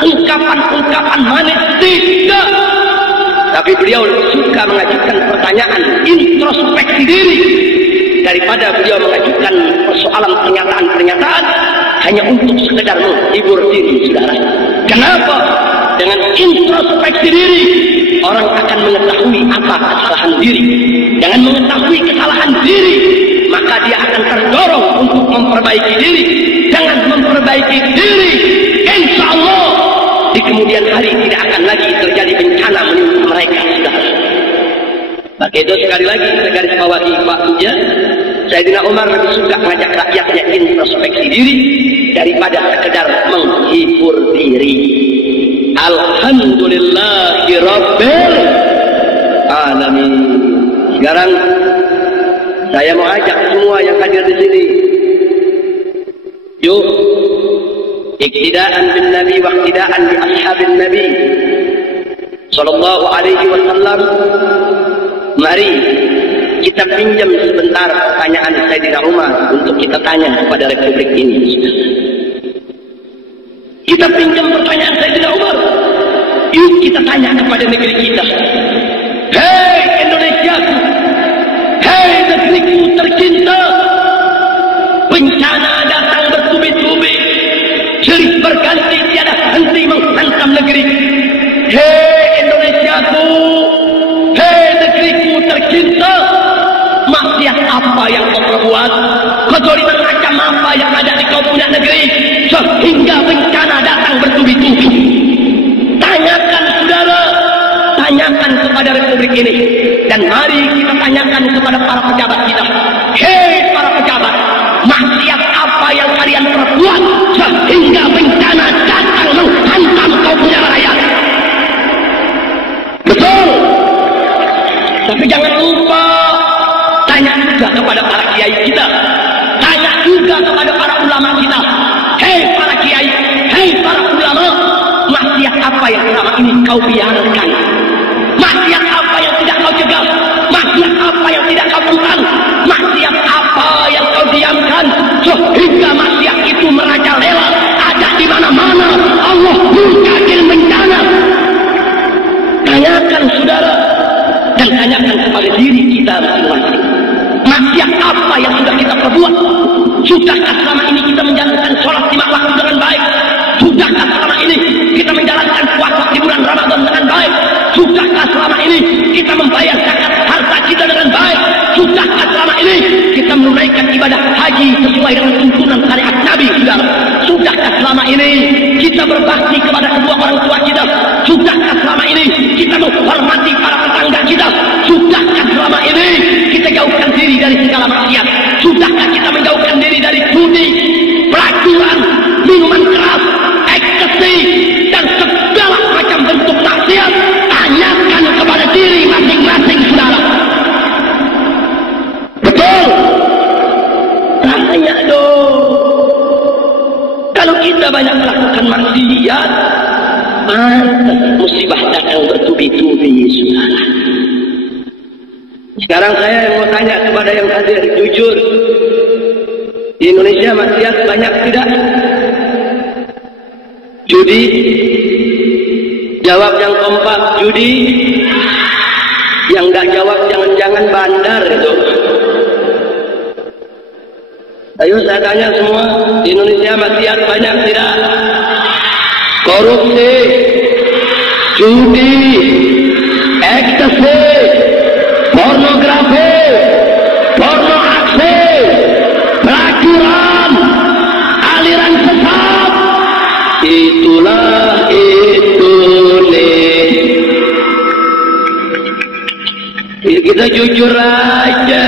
ungkapan-ungkapan manis, tidak. Tapi beliau suka mengajukan pertanyaan introspeksi diri daripada beliau mengajukan persoalan pernyataan-pernyataan hanya untuk sekedar menghibur diri, saudara. Kenapa? Dengan introspeksi diri orang akan mengetahui apa kesalahan diri. Dengan mengetahui kesalahan diri, maka dia akan terdorong untuk memperbaiki diri. Dengan memperbaiki diri, insya Allah di kemudian hari tidak akan lagi terjadi bencana menimpa mereka, saudara. Maka itu sekali lagi saya garis bawahi Pak Buya, Sayyidina Umar lebih suka mengajak rakyatnya introspeksi diri daripada sekedar menghibur diri. Alhamdulillahi Rabbil Alamin. Sekarang saya mau ajak semua yang hadir di sini, yuk iktidaan bin Nabi wa iktidaan bi ashabin Nabi sallallahu alaihi wasallam. Mari kita pinjam sebentar pertanyaan Sayyidina Umar untuk kita tanya kepada Republik ini. Kita pinjam pertanyaan Sayyidina Umar. Yuk kita tanya kepada negeri kita. Hei Indonesia, hei negeriku tercinta, bencana datang bertubi-tubi, silih berganti tiada henti menghantam negeri. Hei Indonesiaku, hei negeriku tercinta, maksiat apa yang kau perbuat, kezaliman macam apa yang ada di kau punya negeri sehingga bencana datang bertubi-tubi. Tanyakan saudara, tanyakan kepada Republik ini, dan mari kita tanyakan kepada para pejabat kita. Hei para pejabat, maksiat apa yang kalian perbuat sehingga bencana datang menghantam kau punya rakyat? Betul. Tapi jangan lupa tanya juga kepada para kiai kita, tanya juga kepada para ulama kita. Hei para kiai, hei para ulama, maksiat apa yang selama ini kau biarkan? Maksiat apa yang tidak kau cegah? Maksiat apa yang tidak kau tentang? Maksiat apa yang kau diamkan sehingga maksiat itu merajalela ada di mana-mana? Allah mungkin bencana. Tanyakan saudara, dan tanyakan kepada diri kita masing-masing. Maksiat apa yang sudah kita perbuat? Sudahkah selama ini kita menjalankan sholat 5 waktu dengan baik? Sudahkah selama ini kita menjalankan puasa di bulan Ramadan dengan baik? Sudahkah selama ini kita membayar zakat harta kita dengan baik? Sudahkah selama ini kita menunaikan ibadah haji sesuai dengan tuntunan syariat Nabi, saudara? Sudahkah selama ini kita berbakti kepada kedua orang tua kita? Sudahkah selama ini kita menghormati para tetangga kita? Sudahkah selama ini kita jauhkan diri dari segala maksiat? Sudahkah kita menjauhkan diri dari judi, pelacuran, minuman keras, ekstasi, dan segala macam bentuk maksiat? Tanyakan kepada diri masing-masing, saudara. Betul? Tanya dong. Kalau kita banyak melakukan maksiat, musibah datang bertubi-tubi, saudara. Sekarang saya mau tanya kepada yang hadir, jujur, di Indonesia maksiat banyak tidak? Judi, jawab yang kompak, judi. Yang nggak jawab jangan-jangan bandar itu. Ayo saya tanya semua, di Indonesia maksiat banyak tidak? Korupsi, judi, ekstasi, pornografi, porno aksi, pelacuran, aliran sesat. Itulah Indonesia. Kita jujur aja.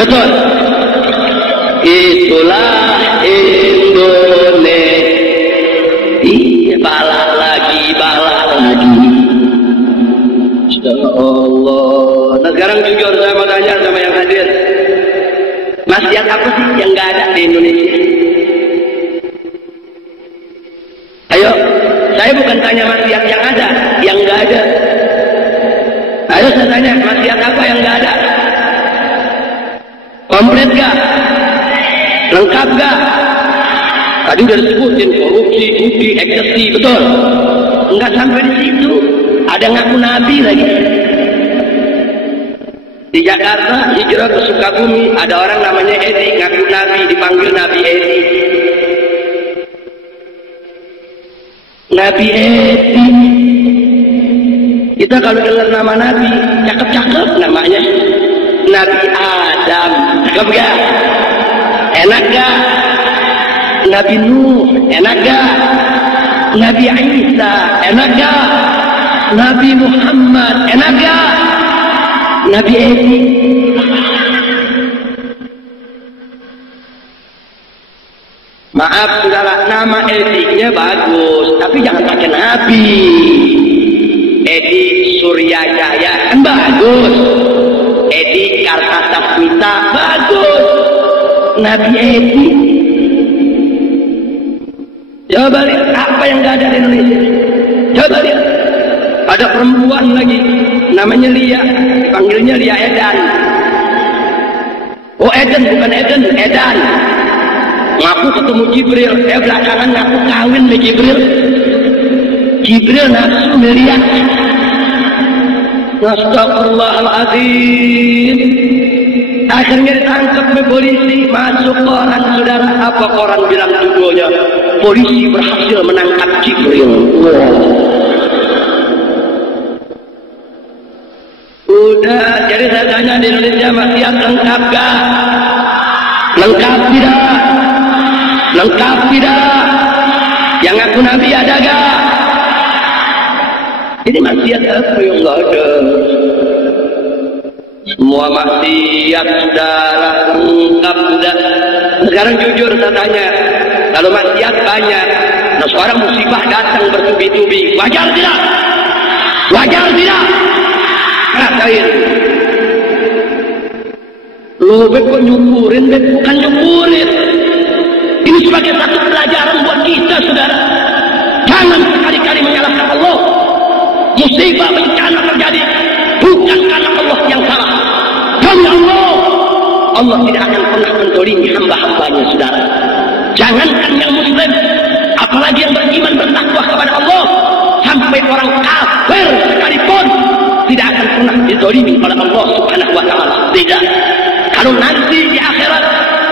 Betul. Itulah Indonesia. Iya, balak lagi. Ya Allah. Nah sekarang jujur saya mau tanya sama yang hadir, maksiat apa sih yang nggak ada di Indonesia? Ayo, saya bukan tanya maksiat yang ada, yang nggak ada. Ayo saya tanya, maksiat apa yang nggak ada? Komplit gak? Lengkap gak? Tadi udah disebutin korupsi, judi, ekstasi, betul? Enggak sampai di situ. Ada ngaku nabi lagi. Di Jakarta, hijrah ke Sukabumi, ada orang namanya Edi, ngaku nabi, dipanggil Nabi Edi. Nabi Edi. Kita kalau dengar nama nabi, cakep-cakep namanya. Nabi Adam, cakep gak? Enak gak? Nabi Nuh, enak gak? Nabi Isa, enak gak? Nabi Muhammad, enak gak? Nabi Edi. Maaf saudara, nama Edi-nya bagus, tapi jangan pakai Nabi. Edi Suryajaya kan bagus. Edi Kartasasmita bagus. Nabi Edi. Coba lihat apa yang gak ada di Indonesia. Coba lihat. Ada perempuan lagi namanya Lia, dipanggilnya Lia Edan. Oh Eden, bukan Eden, Edan. Ngaku ketemu Jibril, belakangan ngaku kawin sama Jibril. Jibril nafsu melihat. Astagfirullahaladzim. Akhirnya ditangkap oleh polisi, masuk koran saudara. Apa koran bilang judulnya? Polisi berhasil menangkap Jibril. Wow. Udah, jadi saya tanya di Indonesia maksiat lengkap gak? Lengkap tidak? Lengkap tidak? Yang ngaku nabi ada gak? Ini maksiat apa yang gak ada? Semua maksiat saudara lengkap sudah. Sekarang jujur saya tanya, kalau maksiat banyak, nah sekarang musibah datang bertubi-tubi, wajar tidak? Wajar tidak? Rasain. Lo beb kok nyukurin, beb bukan nyukurin. Ini sebagai satu pelajaran buat kita saudara. Jangan sekali-kali menyalahkan Allah. Musibah bencana terjadi bukan karena Allah yang salah. Demi Allah, Allah tidak akan pernah menzalimi hamba-hambanya saudara. Jangankan yang muslim, apalagi yang beriman bertakwa kepada Allah, sampai orang kafir sekalipun tidak akan pernah dizalimi oleh Allah Subhanahu wa taala. Tidak. Kalau nanti di akhirat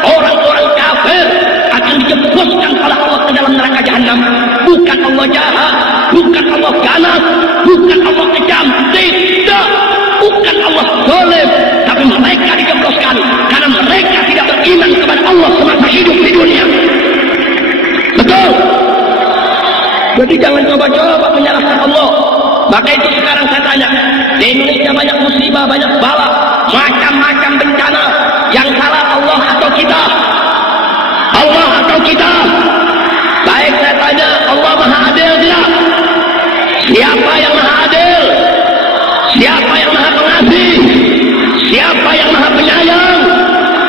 orang-orang kafir akan dijebuskan oleh Allah ke dalam neraka jahanam, bukan Allah jahat, bukan Allah ganas, bukan Allah kejam, tidak, bukan Allah zalim, tapi mereka dijebuskan karena mereka tidak beriman kepada Allah semasa hidup di dunia. Betul? Jadi jangan coba-coba menyalahkan Allah. Maka itu sekarang saya tanya, di Indonesia banyak musibah, banyak bala, macam-macam bencana. Yang salah Allah atau kita? Allah atau kita? Baik saya tanya, Allah maha adil tidak? Siapa yang maha adil? Siapa yang maha pengasih? Siapa yang maha penyayang?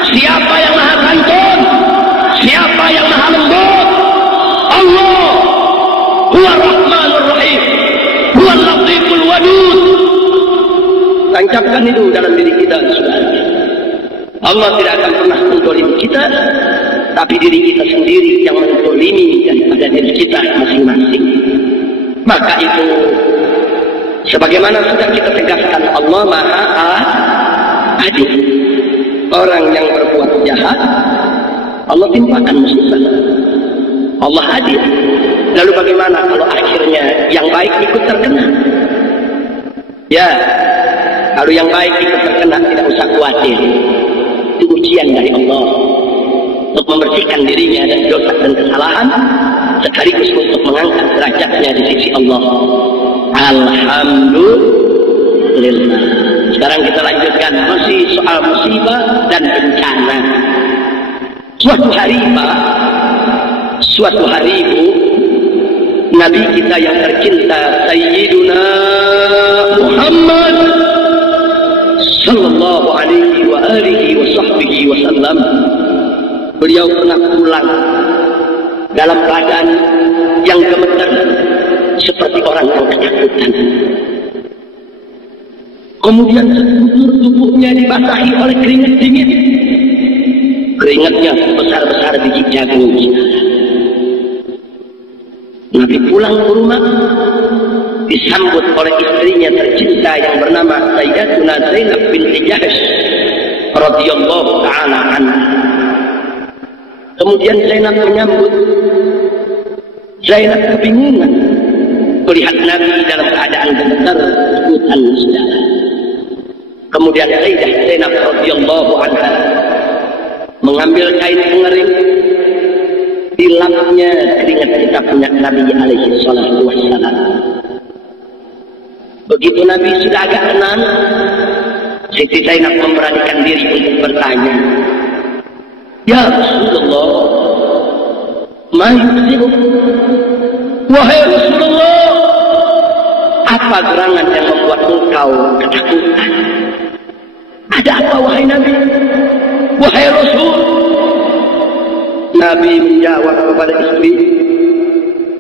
Siapa yang maha santun? Siapa yang maha lembut? Allah. Huwa Rahmanur Rahim. Huwa Latiful Wadud. Tancapkan itu dalam diri kita saudara. Allah tidak akan pernah menzalimi kita, tapi diri kita sendiri yang menzalimi daripada diri kita masing-masing. Maka itu sebagaimana sudah kita tegaskan, Allah Maha Adil. Orang yang berbuat jahat Allah timpakan musibah. Allah adil. Lalu bagaimana kalau akhirnya yang baik ikut terkena? Ya, kalau yang baik ikut terkena tidak usah khawatir. Itu ujian dari Allah untuk membersihkan dirinya dari dosa dan kesalahan, sekaligus untuk mengangkat derajatnya di sisi Allah. Alhamdulillah. Sekarang kita lanjutkan masih soal musibah dan bencana. Suatu hari itu Nabi kita yang tercinta Sayyiduna Muhammad sallallahu alaihi wa alihi wa sahbihi wasallam, beliau pernah pulang dalam keadaan yang gemetar seperti orang yang ketakutan. Kemudian sekujur tubuhnya dibasahi oleh keringat dingin. Keringatnya besar-besar biji jagung. Nabi pulang ke rumah, disambut oleh istrinya tercinta yang bernama Sayyidatuna Zainab binti Jahsh radhiyallahu ta'ala anha. Kemudian Zainab menyambut. Zainab kebingungan melihat Nabi dalam keadaan gemetar, ketakutan segala. Kemudian Zainab radhiyallahu anha mengambil kain pengering, dilapnya keringat kita punya Nabi alaihi salatu wassalam. Begitu Nabi sudah agak tenang, Siti Zainab memberanikan diri untuk bertanya, "Ya Rasulullah, ma yuksiru?" Wahai Rasulullah, apa gerangan yang membuat engkau ketakutan? Ada apa wahai Nabi? Wahai Rasul? Nabi menjawab kepada istri,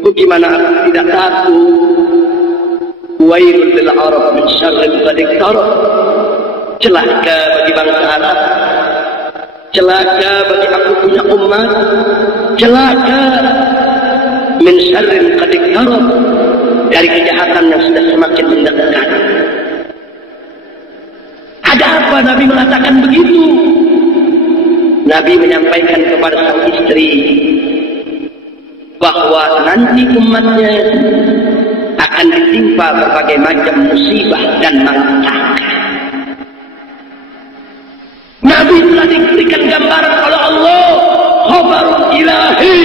bagaimana aku tidak takut? Wailul lil Arab min syarrin qad iqtarab. Celaka bagi bangsa Arab, celaka bagi aku punya umat, celaka min syarrin qad iqtarab, dari kejahatan yang sudah semakin mendekat. Ada apa Nabi mengatakan begitu? Nabi menyampaikan kepada sang istri bahwa nanti umatnya akan ditimpa berbagai macam musibah dan malapetaka. Nabi telah diberikan gambaran oleh Allah, khabarul ilahi,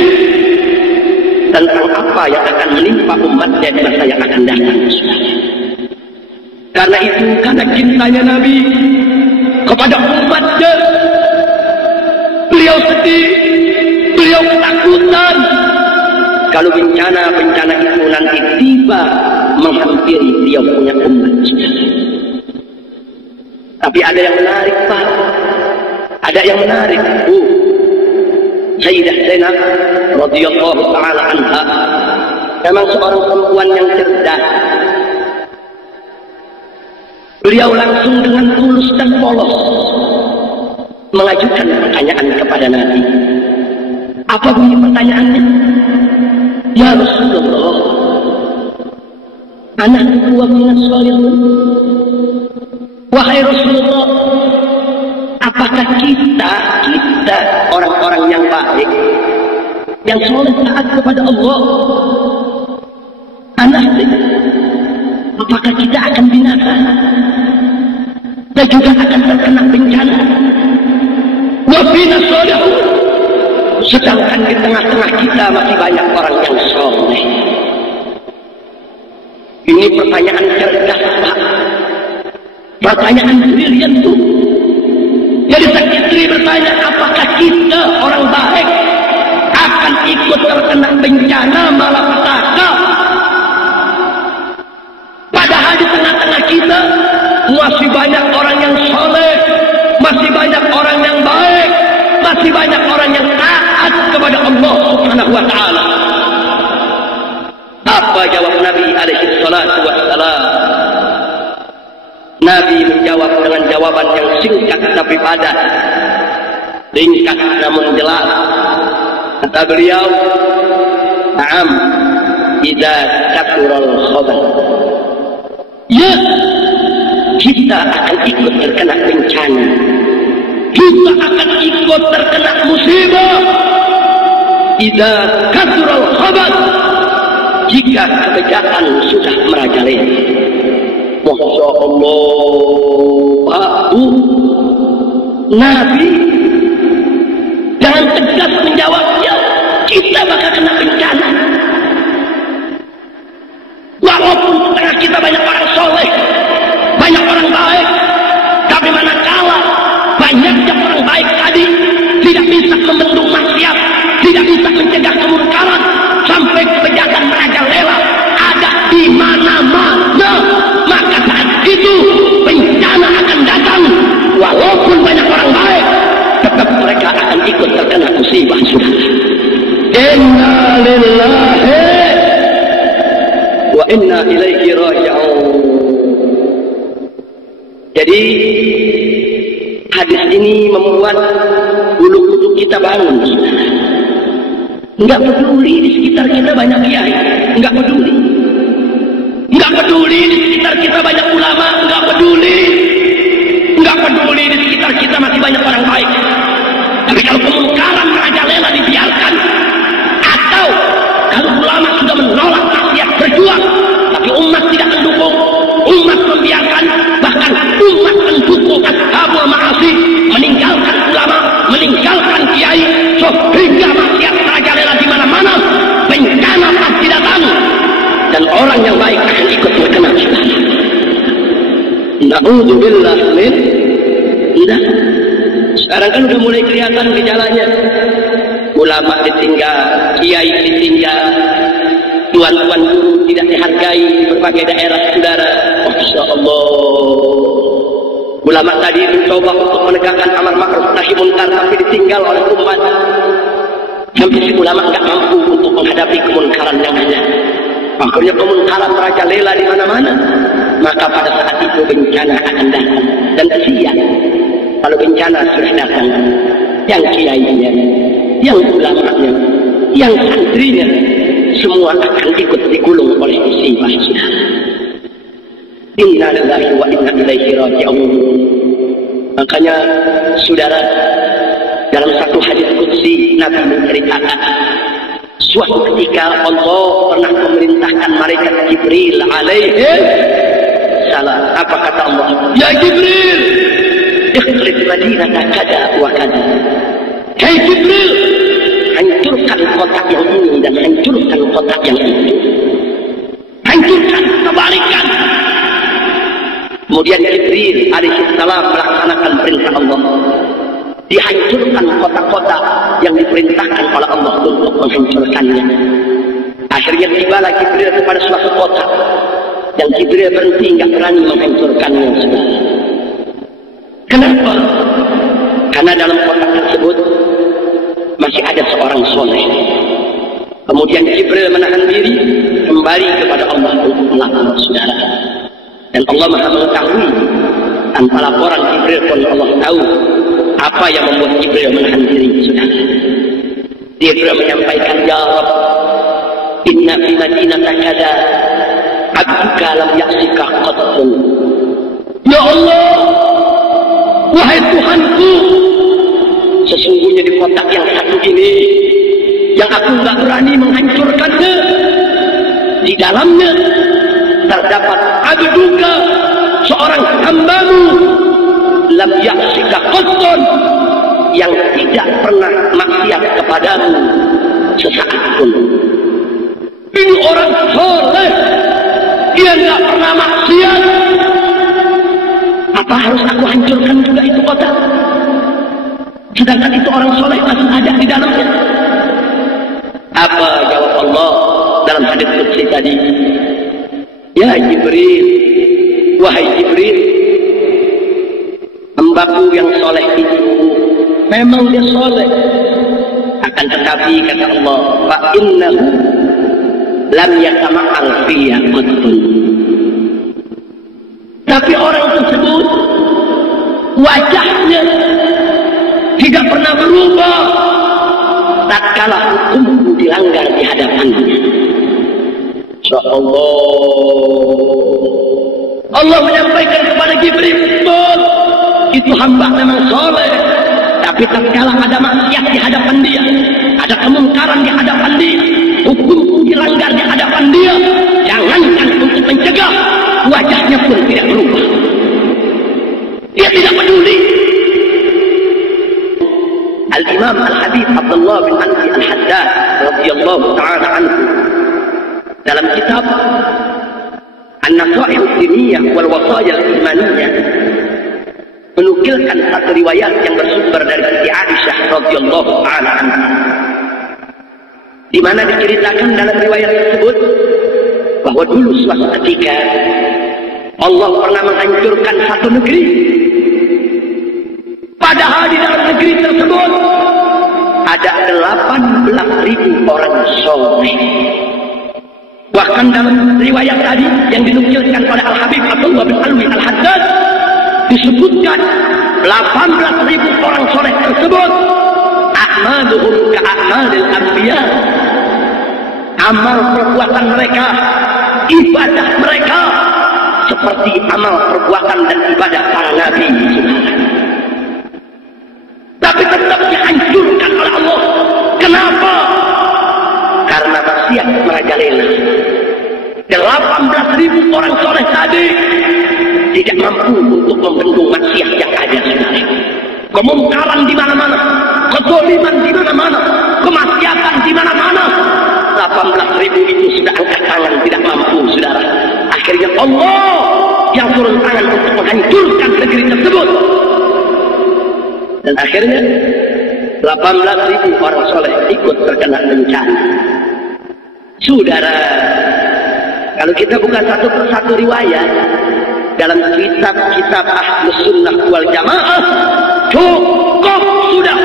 tentang apa yang akan menimpa umatnya di masa yang akan datang. Karena itu, karena cintanya Nabi kepada umatnya, beliau sedih, beliau ketakutan kalau bencana-bencana itu nanti tiba menghampiri beliau punya umat. Tapi ada yang menarik, Pak. Ada yang menarik. Sayyidah Zainab radhiyallahu ta'ala anha memang seorang perempuan yang cerdas. Beliau langsung dengan tulus dan polos mengajukan pertanyaan kepada Nabi. Apa bunyi pertanyaannya? Ya Rasulullah, anak wa minas shalihin. Wahai Rasulullah, apakah kita orang-orang yang baik, yang soleh taat kepada Allah, anak, apakah kita akan binasa dan juga akan terkena bencana? Wa minas shalihin, sedangkan di tengah-tengah kita masih banyak orang yang soleh. Ini pertanyaan cerdas, Pak. Pertanyaan brilian tuh. Jadi sang istri bertanya, apakah kita orang baik akan ikut terkena bencana malapetaka? Padahal di tengah-tengah kita masih banyak orang yang soleh, masih banyak orang yang baik, masih banyak orang yang taat kepada Allah Subhanahu wa ta'ala. Apa jawab Nabi alaihi salatu wassalam? Nabi menjawab dengan jawaban yang singkat tapi padat, ringkas namun jelas. Kata beliau, "Na'am, idza kathural khabar." Ya, kita akan ikut terkena bencana. Kita akan ikut terkena musibah. Idza kathural khabar, jika kebejaan sudah merajalela. Masya Allah, Nabi jangan tegas menjawabnya. Kita bakal kena bencana. Walaupun di tengah kita banyak orang soleh, banyak orang baik, tapi manakala banyaknya orang baik tadi tidak bisa membendung maksiat, tidak bisa mencegah kemungkaran, sampai kejahatan merajalela ada di mana-mana, maka saat itu bencana akan datang. Walaupun banyak orang baik, tetap mereka akan ikut terkena musibah. Inna lillahi wa inna ilaihi raji'un. Jadi hadis ini membuat bulu-bulu kita bangun. Enggak peduli di sekitar kita banyak kiai, nggak peduli. Nggak peduli di sekitar kita banyak ulama, nggak peduli. Nggak peduli di sekitar kita masih banyak orang baik. Tapi kalau kemungkaran merajalela dibiarkan, atau kalau ulama sudah menolak maksiat berjuang, tapi umat tidak mendukung, umat membiarkan, bahkan umat mendukung ashabul ma'asi, meninggalkan ulama, meninggalkan kiai, sehingga maksiat merajalela di mana-mana, bencana pasti datang, dan orang yang baik akan ikut terkena. Na'udzubillah min tidak. Sekarang kan udah mulai kelihatan gejalanya. Ulama ditinggal, kiai ditinggal, tuan-tuan guru tidak dihargai di berbagai daerah saudara. Masya Allah. Ulama tadi mencoba untuk menegakkan amar ma'ruf nahi munkar, tapi ditinggal oleh umat. Sampai si ulama nggak mampu untuk menghadapi kemunkaran yang ada. Akhirnya kemunkaran merajalela di mana-mana. Maka pada saat itu bencana akan datang. Dan kesian kalau bencana sudah datang, yang kiainya, yang ulamanya, yang santrinya, semua akan ikut digulung oleh musibah. Inna lillahi wa inna ilaihi raji'un. Makanya saudara, dalam satu hadis qudsi Nabi menceritakan suatu ketika Allah pernah memerintahkan malaikat Jibril alaihi salam. Apa kata Allah? Ya Jibril, ikhrib madinata kada wa kada. Hai Jibril, hancurkan kota yang ini dan hancurkan kota yang itu. Hancurkan, kebalikan. Kemudian Jibril alaihissalam melaksanakan perintah Allah. Dihancurkan kota-kota yang diperintahkan oleh Allah untuk menghancurkannya. Akhirnya tibalah Jibril kepada suatu kota yang Jibril berhenti, nggak berani menghancurkannya. Kenapa? Karena dalam kota tersebut masih ada seorang soleh. Kemudian Jibril menahan diri kembali kepada Allah untuk melapor saudara. Dan Allah Maha mengetahui, tanpa laporan Jibril pun Allah tahu apa yang membuat Jibril menahan diri saudara. Jibril menyampaikan, ya Rabb, inna fi madinata kada abduka lam yaksika qattun. Ya Allah, wahai Tuhanku, sesungguhnya di kota yang satu ini, yang aku nggak berani menghancurkannya, di dalamnya terdapat abduka, seorang hambamu, lam yaksika qattun, yang tidak pernah maksiat kepadamu sesaat pun. Ini orang soleh, dia nggak pernah maksiat. Apa harus aku hancurkan juga itu kota? Sedangkan itu orang soleh masih ada di dalamnya. Apa jawab Allah dalam hadis qudsi tadi? Ya Jibril, wahai Jibril, hambaku yang soleh itu memang dia soleh, akan tetapi kata Allah, fa innahu lam yatama'al fiyya qattun. Tapi orang tersebut wajahnya tidak pernah berubah tatkala hukumku dilanggar di hadapannya. Insyaallah Allah menyampaikan kepada Jibril, betul, itu hamba memang soleh, tapi tatkala ada maksiat di hadapan dia, ada kemungkaran di hadapan dia, hukumku dilanggar di hadapan dia, jangankan untuk mencegah, wajahnya pun tidak berubah. Dia tidak peduli. Al-Imam Al-Habib Abdullah bin Ansi Al-Haddad radhiyallahu ta'ala anhu dalam kitab An-Nasaih Ad-Diniyah wal Wasaya Al-Imaniyah menukilkan satu riwayat yang bersumber dari Siti Aisyah radhiyallahu ta'ala anha, di mana diceritakan dalam riwayat tersebut bahwa dulu suatu ketika Allah pernah menghancurkan satu negeri, padahal di dalam negeri tersebut ada 18.000 orang soleh. Bahkan dalam riwayat tadi yang dinukilkan oleh Al-Habib Abdullah bin Alwi Al-Haddad disebutkan 18.000 orang soleh tersebut a'maluhum ka'amalil anbiya, amal perbuatan mereka, ibadah mereka seperti amal perbuatan dan ibadah para nabi. Tapi tetap dihancurkan oleh Allah. Kenapa? Karena maksiat merajalela. 18.000 orang soleh tadi tidak mampu untuk membendung maksiat yang ada. Kemungkaran di mana-mana, kezaliman di mana-mana, kemaksiatan di mana-mana. 18.000 itu sudah angkat tangan, tidak mampu, saudara. Akhirnya Allah yang turun tangan untuk menghancurkan negeri tersebut. Dan akhirnya 18.000 orang soleh ikut terkena bencana. Saudara, kalau kita buka satu persatu riwayat dalam kitab-kitab Ahlus Sunnah wal Jamaah, cukup sudah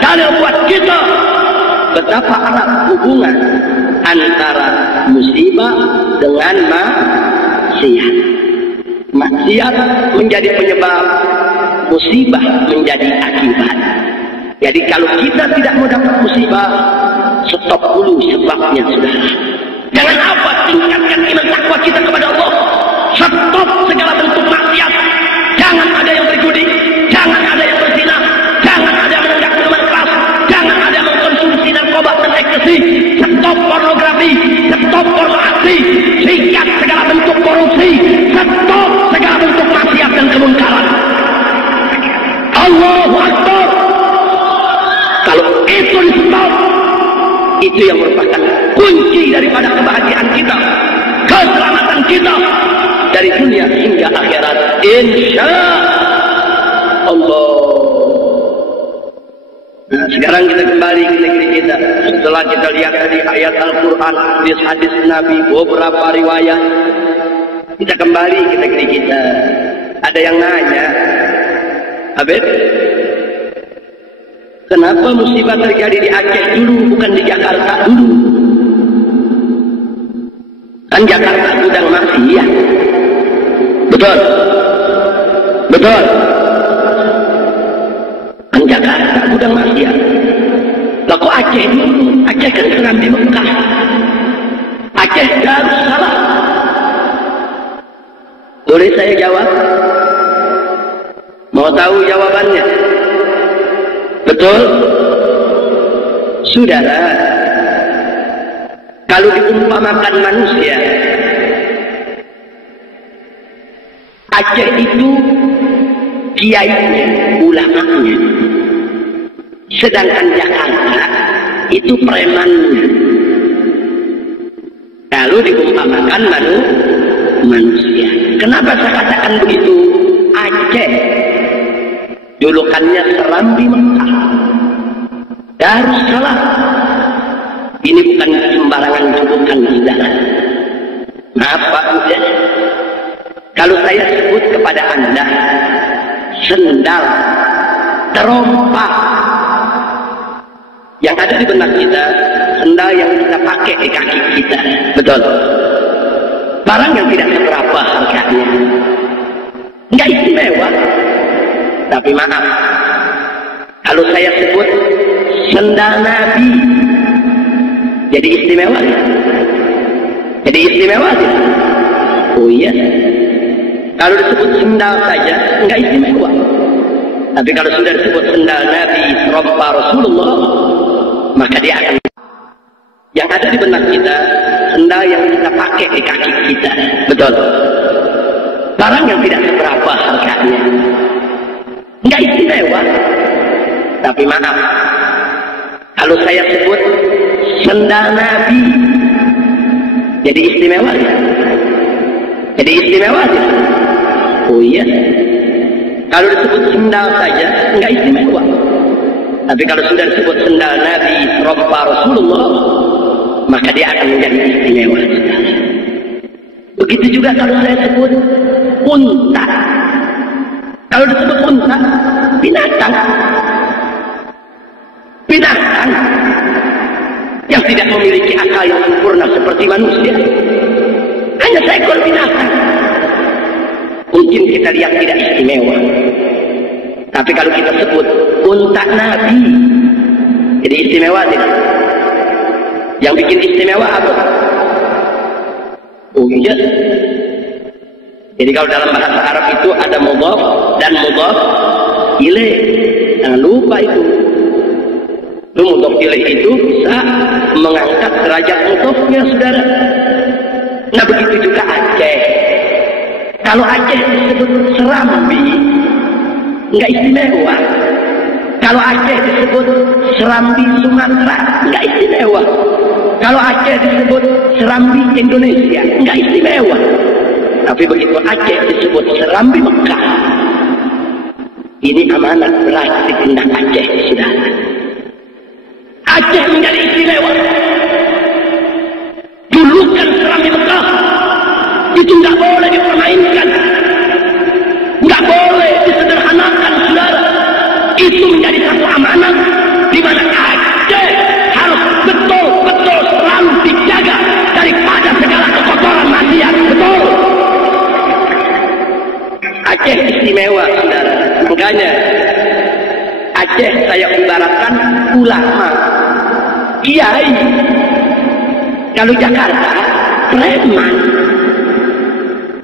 dalil buat kita betapa erat hubungan antara musibah dengan maksiat. Maksiat menjadi penyebab, musibah menjadi akibat. Jadi kalau kita tidak mau dapat musibah, stop dulu sebabnya, saudara. Jangan apa, tingkatkan iman takwa kita kepada Allah. Stop segala bentuk maksiat. Jangan ada yang berjudi, jangan ada yang berzina, jangan ada yang menenggak minuman keras, jangan ada yang mengkonsumsi narkoba dan ekstasi. Stop pornografi, stop pornografi, sikat segala bentuk korupsi, stop segala bentuk maksiat dan kemungkaran. Allahu Akbar. Kalau itu di stop, itu yang merupakan kunci daripada kebahagiaan kita, keselamatan kita dari dunia hingga akhirat, insya Allah. Nah, sekarang kita kembali ke negeri kita. Setelah kita lihat dari ayat Al-Quran, hadis Nabi, beberapa riwayat, kita kembali ke negeri kita. Ada yang nanya, Habib, kenapa musibah terjadi di Aceh dulu, bukan di Jakarta dulu? Kan Jakarta gudang maksiat. Betul? Betul? Kan Jakarta gudang maksiat. Lah kok Aceh dulu? Aceh kan seram di Mekah. Aceh Darussalam. Boleh saya jawab? Mau tahu jawabannya? Betul? Saudara, kalau diumpamakan manusia, Aceh itu kiainya, ulamanya. Sedangkan Jakarta itu premannya. Kalau diumpamakan manusia. Kenapa saya katakan begitu? Aceh julukannya Serambi Mekah, Darussalam. Ini bukan sembarangan julukan, saudara. Maaf Pak Uda, kalau saya sebut kepada Anda sendal, terompak, yang ada di benak kita, sendal yang kita pakai di kaki kita, betul? Barang yang tidak seberapa harganya, nggak istimewa. Tapi maaf, kalau saya sebut sendal Nabi, jadi istimewa. Jadi istimewa. Oh iya. Kalau disebut sendal saja, enggak istimewa. Tapi kalau sudah disebut sendal Nabi, serompa Rasulullah, maka dia akan. Yang ada di benak kita, sendal yang kita pakai di kaki kita, betul? Barang yang tidak seberapa harganya, enggak istimewa. Tapi maaf, kalau saya sebut sendal Nabi, jadi istimewa. Jadi istimewa. Oh iya. Kalau disebut sendal saja, enggak istimewa. Tapi kalau sudah disebut sendal Nabi, serompa Rasulullah, maka dia akan menjadi istimewa. Begitu juga kalau saya sebut unta. Kalau disebut unta, binatang. Binatang yang tidak memiliki akal yang sempurna seperti manusia. Hanya seekor binatang. Mungkin kita lihat tidak istimewa. Tapi kalau kita sebut unta Nabi, jadi istimewa tidak? Yang bikin istimewa apa? Oh iya. Jadi kalau dalam bahasa Arab itu ada mudhaf dan mudhaf ilaih. Jangan lupa itu. Mudhaf ilaih itu bisa mengangkat derajat mudhafnya, saudara. Nah begitu juga Aceh. Kalau Aceh disebut Serambi, enggak istimewa. Kalau Aceh disebut Serambi Sumatera, enggak istimewa. Kalau Aceh disebut Serambi Indonesia, enggak istimewa. Tapi begitu Aceh disebut Serambi Mekah, ini amanat berat di pundak Aceh, saudara. Aceh menjadi istimewa. Julukan Serambi Mekah itu nggak boleh dipermainkan, nggak boleh disederhanakan, saudara. Itu menjadi satu amanat di mana Aceh harus betul-betul selalu dijaga daripada segala kekotoran maksiat. Betul. Aceh istimewa, saudara. Makanya Aceh saya ibaratkan ulama, kiai. Kalau Jakarta preman.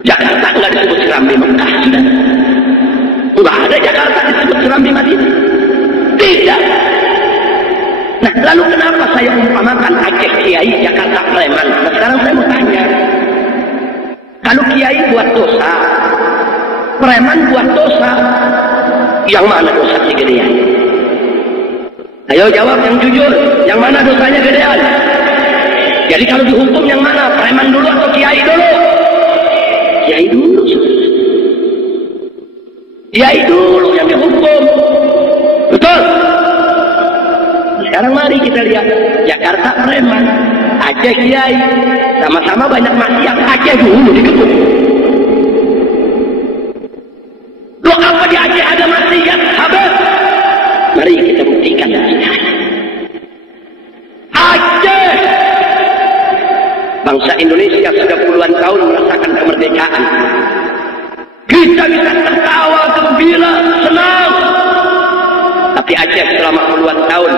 Jakarta nggak disebut Serambi Mekah, saudara. Nggak ada Jakarta disebut Serambi Madinah. Tidak. Nah, lalu kenapa saya umpamakan Aceh kiai, Jakarta preman? Nah, sekarang saya mau tanya. Kalau kiai buat dosa, preman buat dosa, yang mana dosa gedean? Ayo jawab yang jujur, yang mana dosanya gedean? Jadi kalau dihukum yang mana? Preman dulu atau kiai dulu? Kiai dulu. Kiai dulu yang dihukum. Betul? Sekarang mari kita lihat Jakarta preman, Aceh kiai, sama-sama banyak maksiat. Aceh dulu digebuk. Loh apa di Aceh ada maksiat? Habis. Mari kita buktikan. Aceh, bangsa Indonesia sudah puluhan tahun merasakan kemerdekaan. Kita bisa tertawa, gembira, senang. Tapi Aceh selama puluhan tahun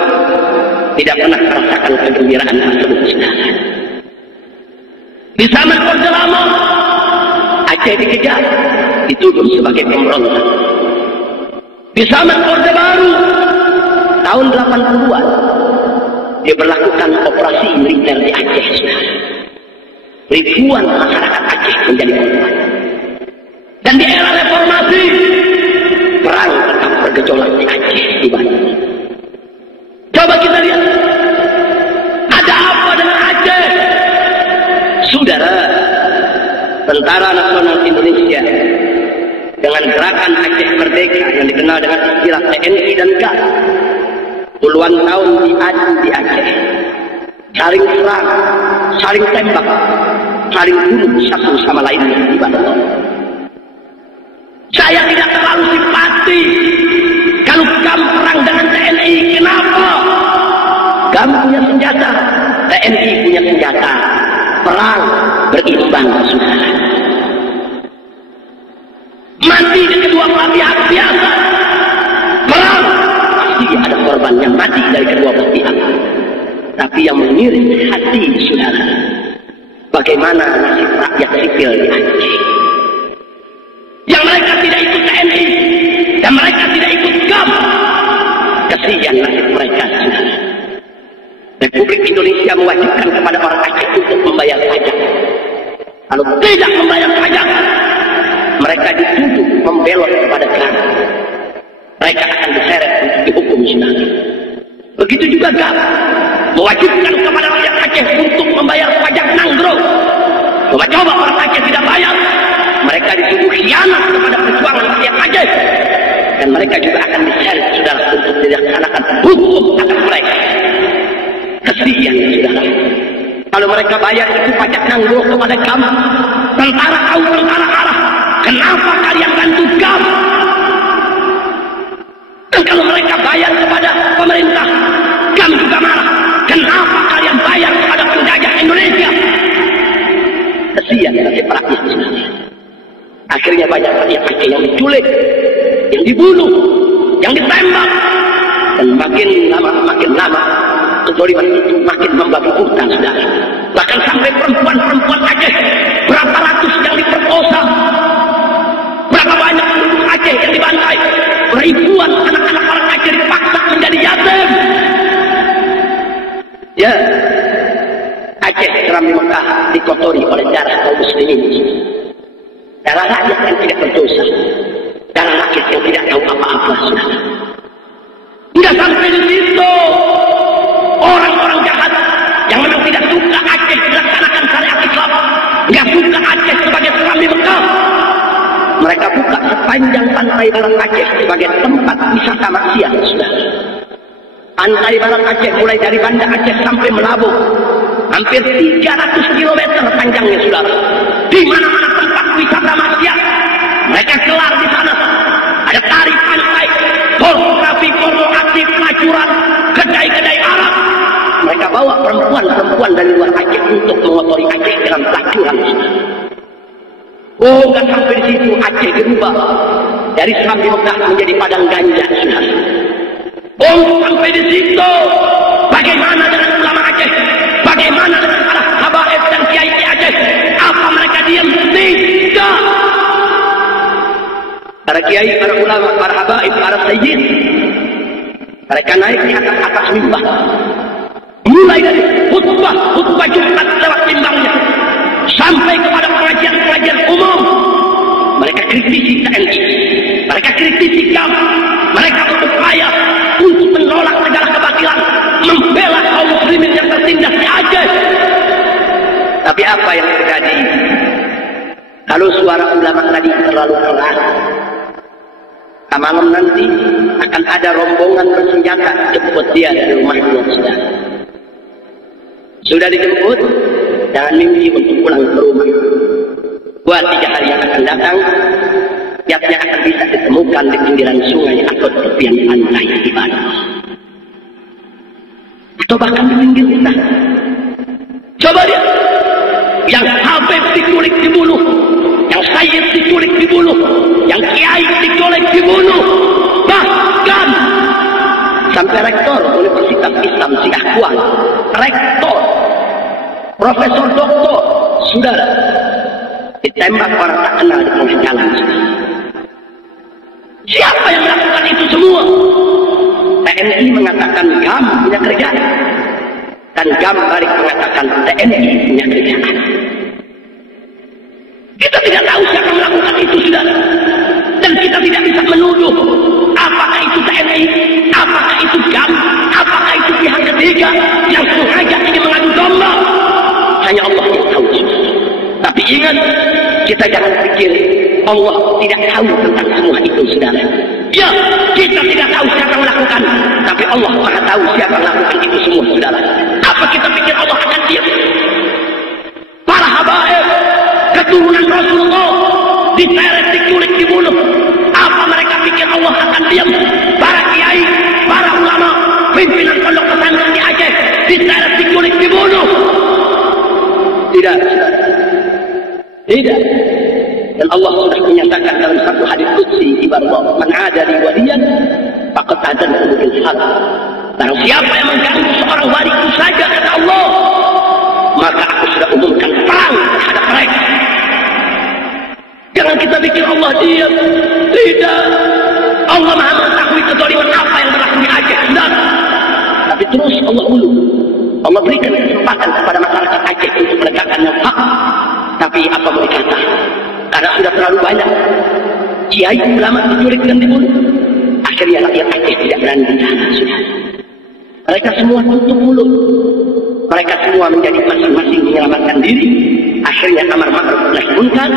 tidak pernah merasakan kegembiraan tersebut. Di zaman Orde Lama, Aceh dikejar, dituduh sebagai pemberontak. Di zaman Orde Baru, tahun 80-an, diberlakukan operasi militer di Aceh. Ribuan masyarakat Aceh menjadi korban. Dan di era reformasi, perang tetap bergejolak di Aceh, di Bandung. Coba kita lihat, ada apa dengan Aceh? Saudara, Tentara Nasional Indonesia dengan gerakan Aceh Merdeka yang dikenal dengan istilah TNI dan GAT, puluhan tahun diadu di Aceh, saling serang, saling tembak, saling bunuh satu sama lain di Bandung. Saya tidak terlalu simpati kalau GAM perang dengan TNI. Kenapa? GAM punya senjata, TNI punya senjata. Perang berimbang, saudara. Mati di kedua belah pihak biasa. Perang pasti ada korban yang mati dari kedua belah pihak. Tapi yang mengiris hati, saudara, bagaimana nasib rakyat sipil di Aceh? Yang mereka tidak ikut TNI dan mereka tidak ikut GAM. Kasihan nasib mereka, saudara. Republik Indonesia mewajibkan kepada orang Aceh untuk membayar pajak. Kalau tidak membayar pajak, mereka dituduh membelot kepada GAM. Mereka akan diseret untuk dihukum, saudara. Begitu juga GAM mewajibkan kepada rakyat Aceh untuk membayar pajak Nanggro. Coba-coba orang Aceh tidak bayar, mereka dituduh khianat kepada perjuangan rakyat Aceh. Dan mereka juga akan diseret, saudara, untuk dilaksanakan hukum atas mereka. Kesian, saudara. Kalau mereka bayar itu pajak Nanggro kepada GAM, tentara tahu, tentara arah. Kenapa kalian bantu GAM? Dan kalau mereka bayar kepada pemerintah, GAM juga marah. Kenapa kalian bayar kepada penjajah Indonesia? Kesian nasib rakyat, saudara. Akhirnya banyak rakyat Aceh yang diculik, yang dibunuh, yang ditembak. Dan makin lama kezaliman itu makin membabi buta, saudara. Bahkan sampai perempuan-perempuan Aceh, berapa ratus yang diperkosa, berapa banyak penduduk Aceh yang dibantai, ribuan anak-anak orang Aceh dipaksa menjadi yatim. Ya, Aceh seram di Mekah dikotori oleh darah kaum muslimin, darah rakyat yang tidak berdosa, darah rakyat yang tidak tahu apa-apa, saudara. Tidak sampai di situ, orang-orang jahat yang memang tidak suka Aceh dilaksanakan syariat Islam, tidak suka Aceh sebagai seram di Mekah, mereka buka sepanjang pantai barat Aceh sebagai tempat wisata maksiat, saudara. Pantai barat Aceh mulai dari Banda Aceh sampai Melabu, hampir 300 km panjangnya, saudara. Di mana-mana tempat wisata maksiat, mereka kelar di sana. Ada tari pantai, pornografi, porno aktif, pelacuran, kedai-kedai Arab. Mereka bawa perempuan-perempuan dari luar Aceh untuk mengotori Aceh dalam pelacuran. Oh, nggak sampai di situ, Aceh dirubah dari seram di Mekah menjadi padang ganja, saudara. Oh, sampai di situ, bagaimana dengan ulama Aceh? Bagaimana dengan para habaib dan kiai di Aceh? Apa mereka diam? Tidak. Para kiai, para ulama, para habaib, para sayyid, mereka naik di atas mimbar, mulai dari khutbah Jumat lewat mimbangnya sampai kepada pengajian umum. Mereka kritisi TNI, mereka kritisi KAM, mereka berupaya untuk menolak segala kebatilan, membela kaum muslimin yang tertindas di Aceh. Tapi apa yang terjadi? Kalau suara ulama tadi terlalu keras, malam nanti akan ada rombongan bersenjata jemput dia dari rumahnya, saudara. Sudah dijemput, jangan mimpi untuk pulang ke rumah. 2-3 hari yang akan datang, jasnya akan bisa ditemukan di pinggiran sungai atau tepian pantai di Bandung, atau bahkan di pinggir hutan. Coba lihat, yang habib diculik dibunuh, yang sayyid diculik dibunuh, yang kiai diculik dibunuh, bahkan sampai rektor Universitas Islam Siakuan, rektor, profesor doktor, saudara, ditembak orang tak kenal di tengah jalan. Siapa yang melakukan itu semua? TNI mengatakan GAM punya kerjaan, dan GAM balik mengatakan TNI punya kerjaan. Kita tidak tahu siapa melakukan itu, saudara, dan kita tidak bisa menuduh apakah itu TNI, apakah itu GAM, apakah itu pihak ketiga yang sengaja ingin mengadu domba. Hanya Allah yang tahu. Tapi ingat, kita jangan pikir Allah tidak tahu tentang semua itu, saudara. Ya, kita tidak tahu siapa melakukan, tapi Allah Maha tahu siapa melakukan itu semua, saudara. Apa kita pikir Allah akan diam? Para habaib, keturunan Rasulullah, diseret, diculik, dibunuh. Apa mereka pikir Allah akan diam? Para kiai, para ulama, pimpinan pondok pesantren di Aceh, diseret, diculik, dibunuh. Tidak, tidak. Dan Allah sudah menyatakan dalam satu hadis qudsi, ibarat man adali waliyan faqad adantu bil haq. Barang siapa yang mengganggu seorang waliku saja, kata Allah, maka aku sudah umumkan perang terhadap mereka. Jangan kita pikir Allah diam. Tidak. Allah Maha mengetahui kezaliman apa yang berlaku di Aceh, saudara. Tapi terus Allah ulu, Allah berikan kesempatan kepada masyarakat Aceh untuk menegakkan yang hak. Tapi apa boleh kata, karena sudah terlalu banyak kiai ulama diculik dan dibunuh, akhirnya rakyat Aceh tidak berani bicara, sudah. Mereka semua tutup mulut, mereka semua menjadi masing-masing menyelamatkan diri. Akhirnya amar ma'ruf nahi munkar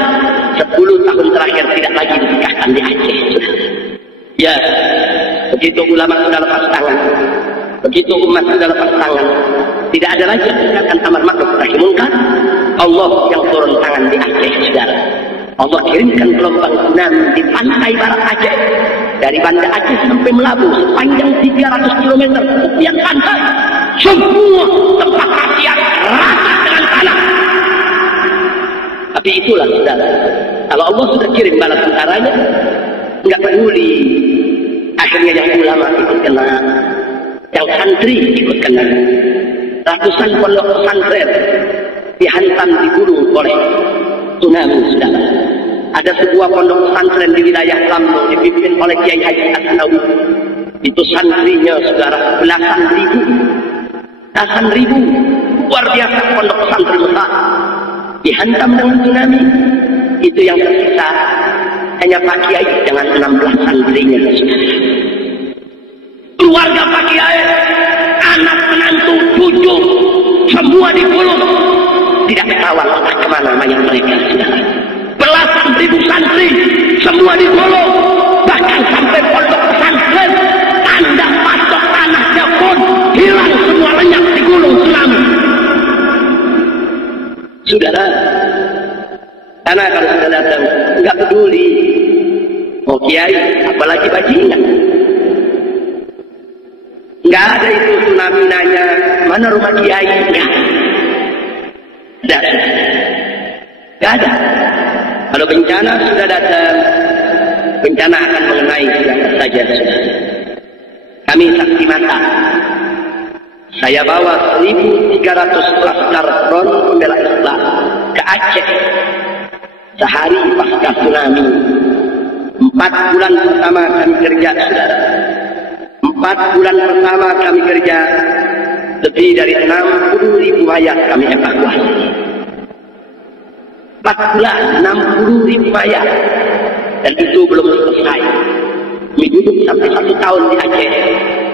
10 tahun terakhir tidak lagi ditegakkan di Aceh, sudah. Ya, begitu ulama sudah lepas tangan, begitu umat sudah lepas tangan, tidak ada lagi menegakkan amar ma'ruf nahi munkar. Allah yang turun tangan di Aceh, saudara. Allah kirimkan gelombang tsunami di pantai barat Aceh, dari Banda Aceh sampai Melabu sepanjang 300 km tepian pantai. Semua tempat maksiat rata dengan tanah. Tapi itulah, saudara, kalau Allah sudah kirim bala tentaranya, nggak peduli. Akhirnya yang ulama ikut kena, yang santri ikut kena. Ratusan pondok pesantren dihantam, digulung oleh tsunami, saudara. Ada sebuah pondok pesantren di wilayah Lampung dipimpin oleh Kiai Haji Asnawi. Itu santrinya, saudara, belasan ribu, luar biasa pondok pesantren besar. Dihantam dengan tsunami. Itu yang tersisa hanya Pak Kiai dengan 16 santrinya. Keluarga Pak Kiai, anak menantu, cucu, semua digulung. Tidak ketahuan entah kemana mayat mereka, saudara. Belasan ribu santri semua digulung. Bahkan sampai pondok pesantren, tanda patok tanahnya pun hilang semua, lenyap digulung tsunami. Saudara, karena kalau sudah datang nggak peduli mau kiai apalagi bajingan, nggak ada itu tsunami nanya mana rumah kiai, nggak ada. Kalau bencana sudah datang, bencana akan mengenai siapa saja. Kami saksi mata. Saya bawa 1.300 laskar front pembela Islam ke Aceh sehari pasca tsunami. 4 bulan pertama kami kerja, saudara. 4 bulan pertama kami kerja, lebih dari 60.000 mayat kami evakuasi. 4 bulan 60.000 mayat, dan itu belum selesai. Kami duduk sampai 1 tahun di Aceh.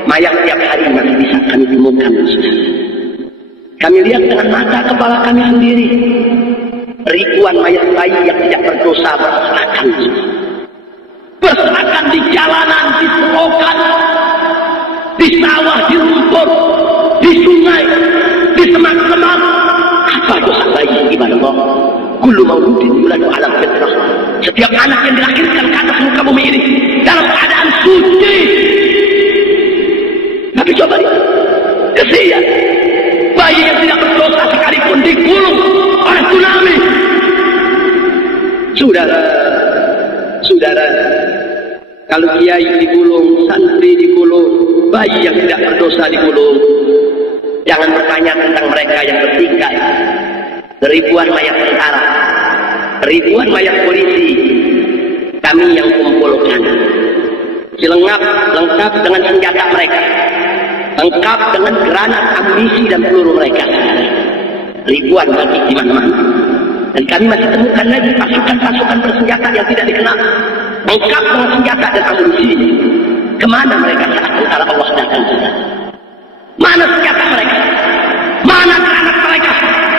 Mayat tiap hari masih bisa kami temukan, saudara. Kami lihat dengan mata kepala kami sendiri. Ribuan mayat bayi yang tidak berdosa berserakan di jalanan, di selokan, di sawah, di rumput, di sungai, di semak-semak. Apa dosa bayi ibadah Allah? Kullu mauludin yuladu ala fitrah. Setiap anak yang dilahirkan ke atas muka bumi ini dalam keadaan suci. Tapi coba lihat, kesian bayi yang tidak berdosa sekalipun digulung oleh tsunami. Saudara, kalau kiai digulung, santri digulung, bayi yang tidak berdosa digulung, jangan bertanya tentang mereka yang bertikai. Ribuan mayat tentara, ribuan mayat polisi, kami yang kumpulkan. Lengkap dengan senjata mereka, lengkap dengan granat, amunisi dan peluru mereka. Ribuan mati di mana-mana. Dan kami masih temukan lagi pasukan-pasukan bersenjata yang tidak dikenal, lengkap dengan senjata dan amunisi. Kemana mereka saat tentara Allah datang? Mana senjata mereka? Mana granat mereka?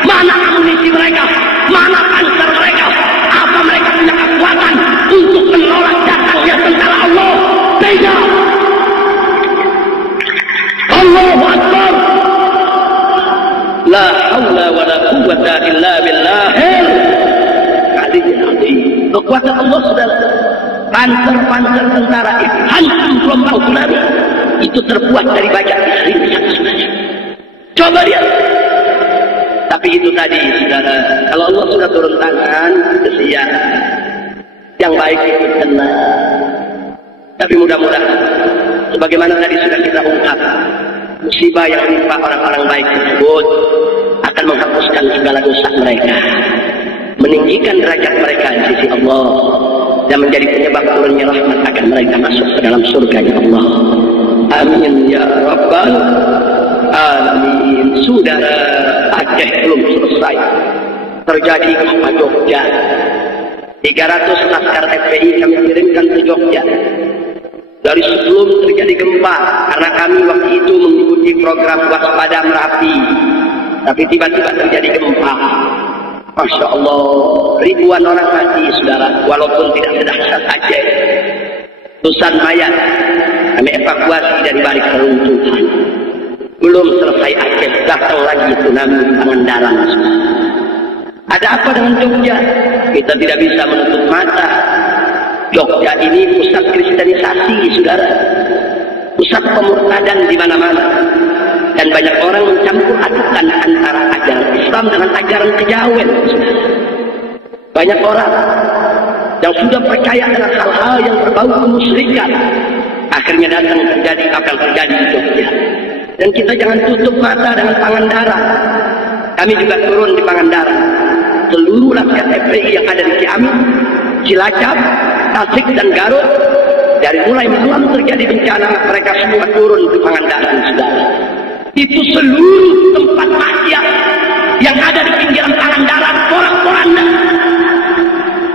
Mana amunisi mereka? Mana panser mereka? Apa mereka punya kekuatan untuk menolak datangnya tentara Allah? Tidak. Allahu Akbar. La haula wa la quwwata illa billahil aliyyil azim. Kekuatan Allah, saudara. Panser-panser tentara itu hantam gelombang tsunami itu terbuat dari baja Israel sebenarnya. Coba lihat. Tapi itu tadi, saudara, kalau Allah sudah turun tangan, kesian. Yang baik itu tenang. Tapi mudah-mudahan, sebagaimana tadi sudah kita ungkap, musibah yang menimpa orang-orang baik tersebut akan menghapuskan segala dosa mereka, meninggikan derajat mereka di sisi Allah, dan menjadi penyebab turunnya rahmat akan mereka masuk ke dalam surganya Allah. Amin ya Rabbal Alamin. Saudara, Aceh belum selesai. Terjadi gempa Jogja. 300 laskar FPI kami kirimkan ke Jogja. Dari sebelum terjadi gempa, karena kami waktu itu mengikuti program waspada Merapi, tapi tiba-tiba terjadi gempa. Masya Allah, ribuan orang mati, saudara, walaupun tidak sedahsyat Aceh. Ratusan mayat kami evakuasi dari balik reruntuhan. Belum selesai Aceh, datang lagi tsunami Pangandaran. Ada apa dengan Jogja? Kita tidak bisa menutup mata. Jogja ini pusat kristenisasi, saudara. Pusat pemurtadan di mana-mana. Dan banyak orang mencampur adukan antara ajaran Islam dengan ajaran kejawen. Banyak orang yang sudah percaya dengan hal-hal yang berbau kemusyrikan. Akhirnya datang terjadi apa yang terjadi di Jogja. Dan kita jangan tutup mata dengan Pangandaran. Kami juga turun di Pangandaran. Seluruh laskar FPI yang ada di Ciamis, Cilacap, Tasik dan Garut, dari mulai malam terjadi bencana, mereka semua turun di Pangandaran, saudara. Itu seluruh tempat maksiat yang ada di pinggiran Pangandaran, porak-poranda,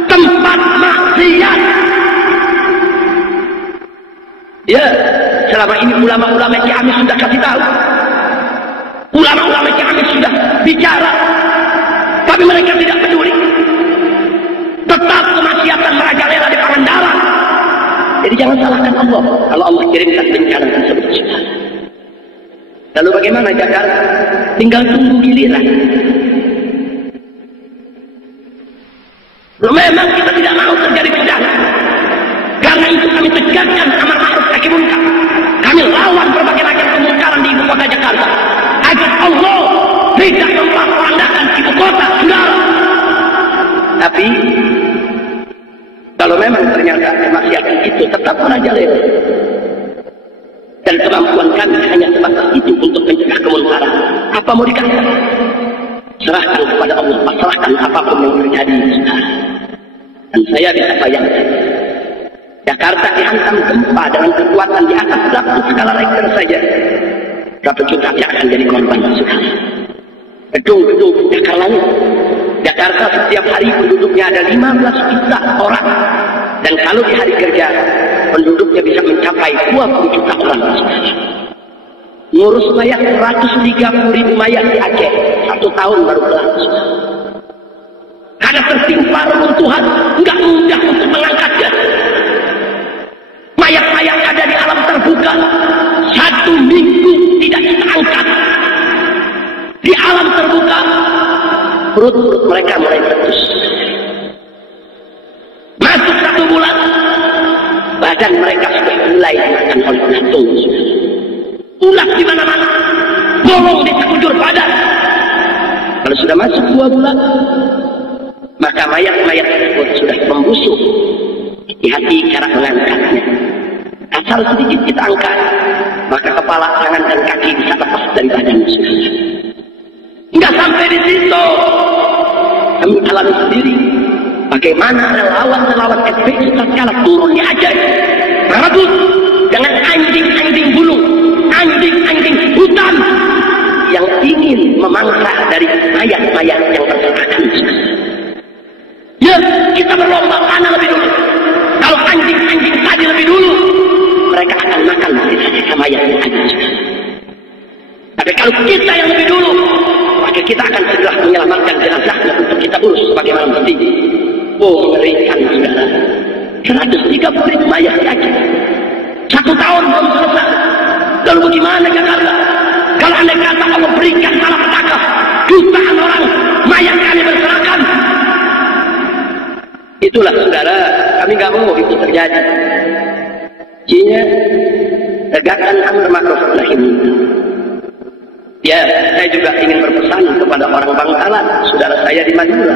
tempat maksiat. Ya, selama ini ulama-ulama Ciamis sudah kasih tahu, ulama-ulama Ciamis sudah bicara, tapi mereka tidak peduli. Tetap kemaksiatan merajalela di Pangandaran. Jadi jangan salahkan Allah kalau Allah kirimkan bencana tersebut. Lalu bagaimana Jakarta? Tinggal tunggu giliran. Memang kita tidak mau terjadi bencana. Karena itu kami tegakkan amar ma'ruf nahi munkar. Kami lawan berbagai macam kemungkaran di ibu kota Jakarta. Agar Allah tidak memporak-porandakan ibu kota, saudara. Tapi kalau memang ternyata kemaksiatan itu tetap merajalela dan kemampuan kami hanya sebatas itu untuk mencegah kemunkaran, apa mau dikatakan? Serahkan kepada Allah, pasrahkan apapun yang terjadi, saudara. Dan saya bisa bayangkan, Jakarta dihantam gempa dengan kekuatan di atas 100 skala Richter saja. Berapa juta yang akan jadi korban, saudara? Gedung-gedung cakar langit. Jakarta setiap hari penduduknya ada 15 juta orang. Dan kalau di hari kerja, penduduknya bisa mencapai 20 juta orang. Ngurus mayat 130.000 mayat di Aceh. 1 tahun baru kelar. Karena tertimpa reruntuhan, nggak mudah untuk mengangkatnya. Mayat-mayat ada di alam terbuka. 1 minggu tidak kita angkat. Di alam terbuka, perut-perut mereka mulai meletus. Masuk 1 bulan, badan mereka sudah mulai dimakan oleh jantung. Ulat di mana-mana, bolong di sekujur badan. Kalau sudah masuk 2 bulan, maka mayat-mayat tersebut sudah membusuk. Hati-hati cara mengangkatnya. Asal sedikit kita angkat, maka kepala, tangan, dan kaki bisa lepas dari badan. Enggak sampai di situ, kami alami sendiri bagaimana relawan-relawan FPI tatkala turun di Aceh merebut dengan anjing-anjing bulung, anjing-anjing hutan yang ingin memangsa dari mayat-mayat yang berserakan. Ya, kita berlomba mana lebih dulu. Kalau anjing-anjing tadi lebih dulu, mereka akan makan sisa-sisa mayat yang ada. Tapi kalau kita yang lebih dulu, maka kita akan segera menyelamatkan jenazahnya untuk kita urus sebagaimana mestinya. Oh, mengerikan, saudara. 130.000 mayat di Aceh. 1 tahun belum selesai. Lalu bagaimana Jakarta? Kalau andai kata Allah berikan malapetaka, jutaan orang mayat kami berserakan. Itulah, saudara, kami nggak mau itu terjadi. Jinya tegakkan amar ma'ruf nahi munkar. Ya, saya juga ingin berpesan kepada orang Bangkalan, saudara saya di Madura,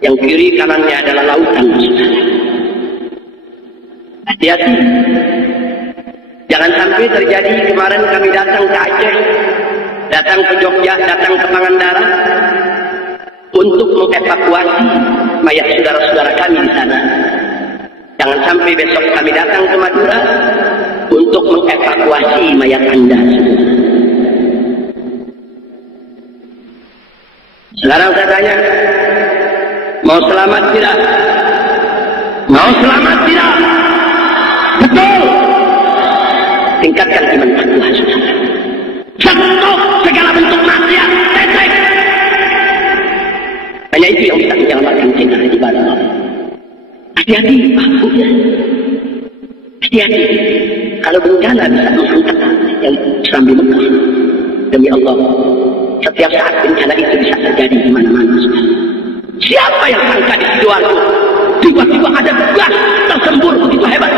yang kiri kanannya adalah lautan. Hati-hati, jangan sampai terjadi kemarin kami datang ke Aceh, datang ke Jogja, datang ke Pangandaran untuk mengevakuasi mayat saudara-saudara kami di sana. Jangan sampai besok kami datang ke Madura untuk mengevakuasi mayat Anda. Sekarang saya tanya, mau selamat tidak? Mau selamat tidak? Betul. Tingkatkan iman takwa, saudara. Stop segala bentuk maksiat, tetek. Hanya itu yang bisa menyelamatkan kita di badan. Hati-hati, Pak Bu. Hati-hati. Kalau bencana bisa menghantam yang sambil Mekah. Demi Allah, setiap saat bencana itu bisa terjadi di mana-mana. Siapa yang sangka di Sidoarjo tiba-tiba ada gas tersembur begitu hebat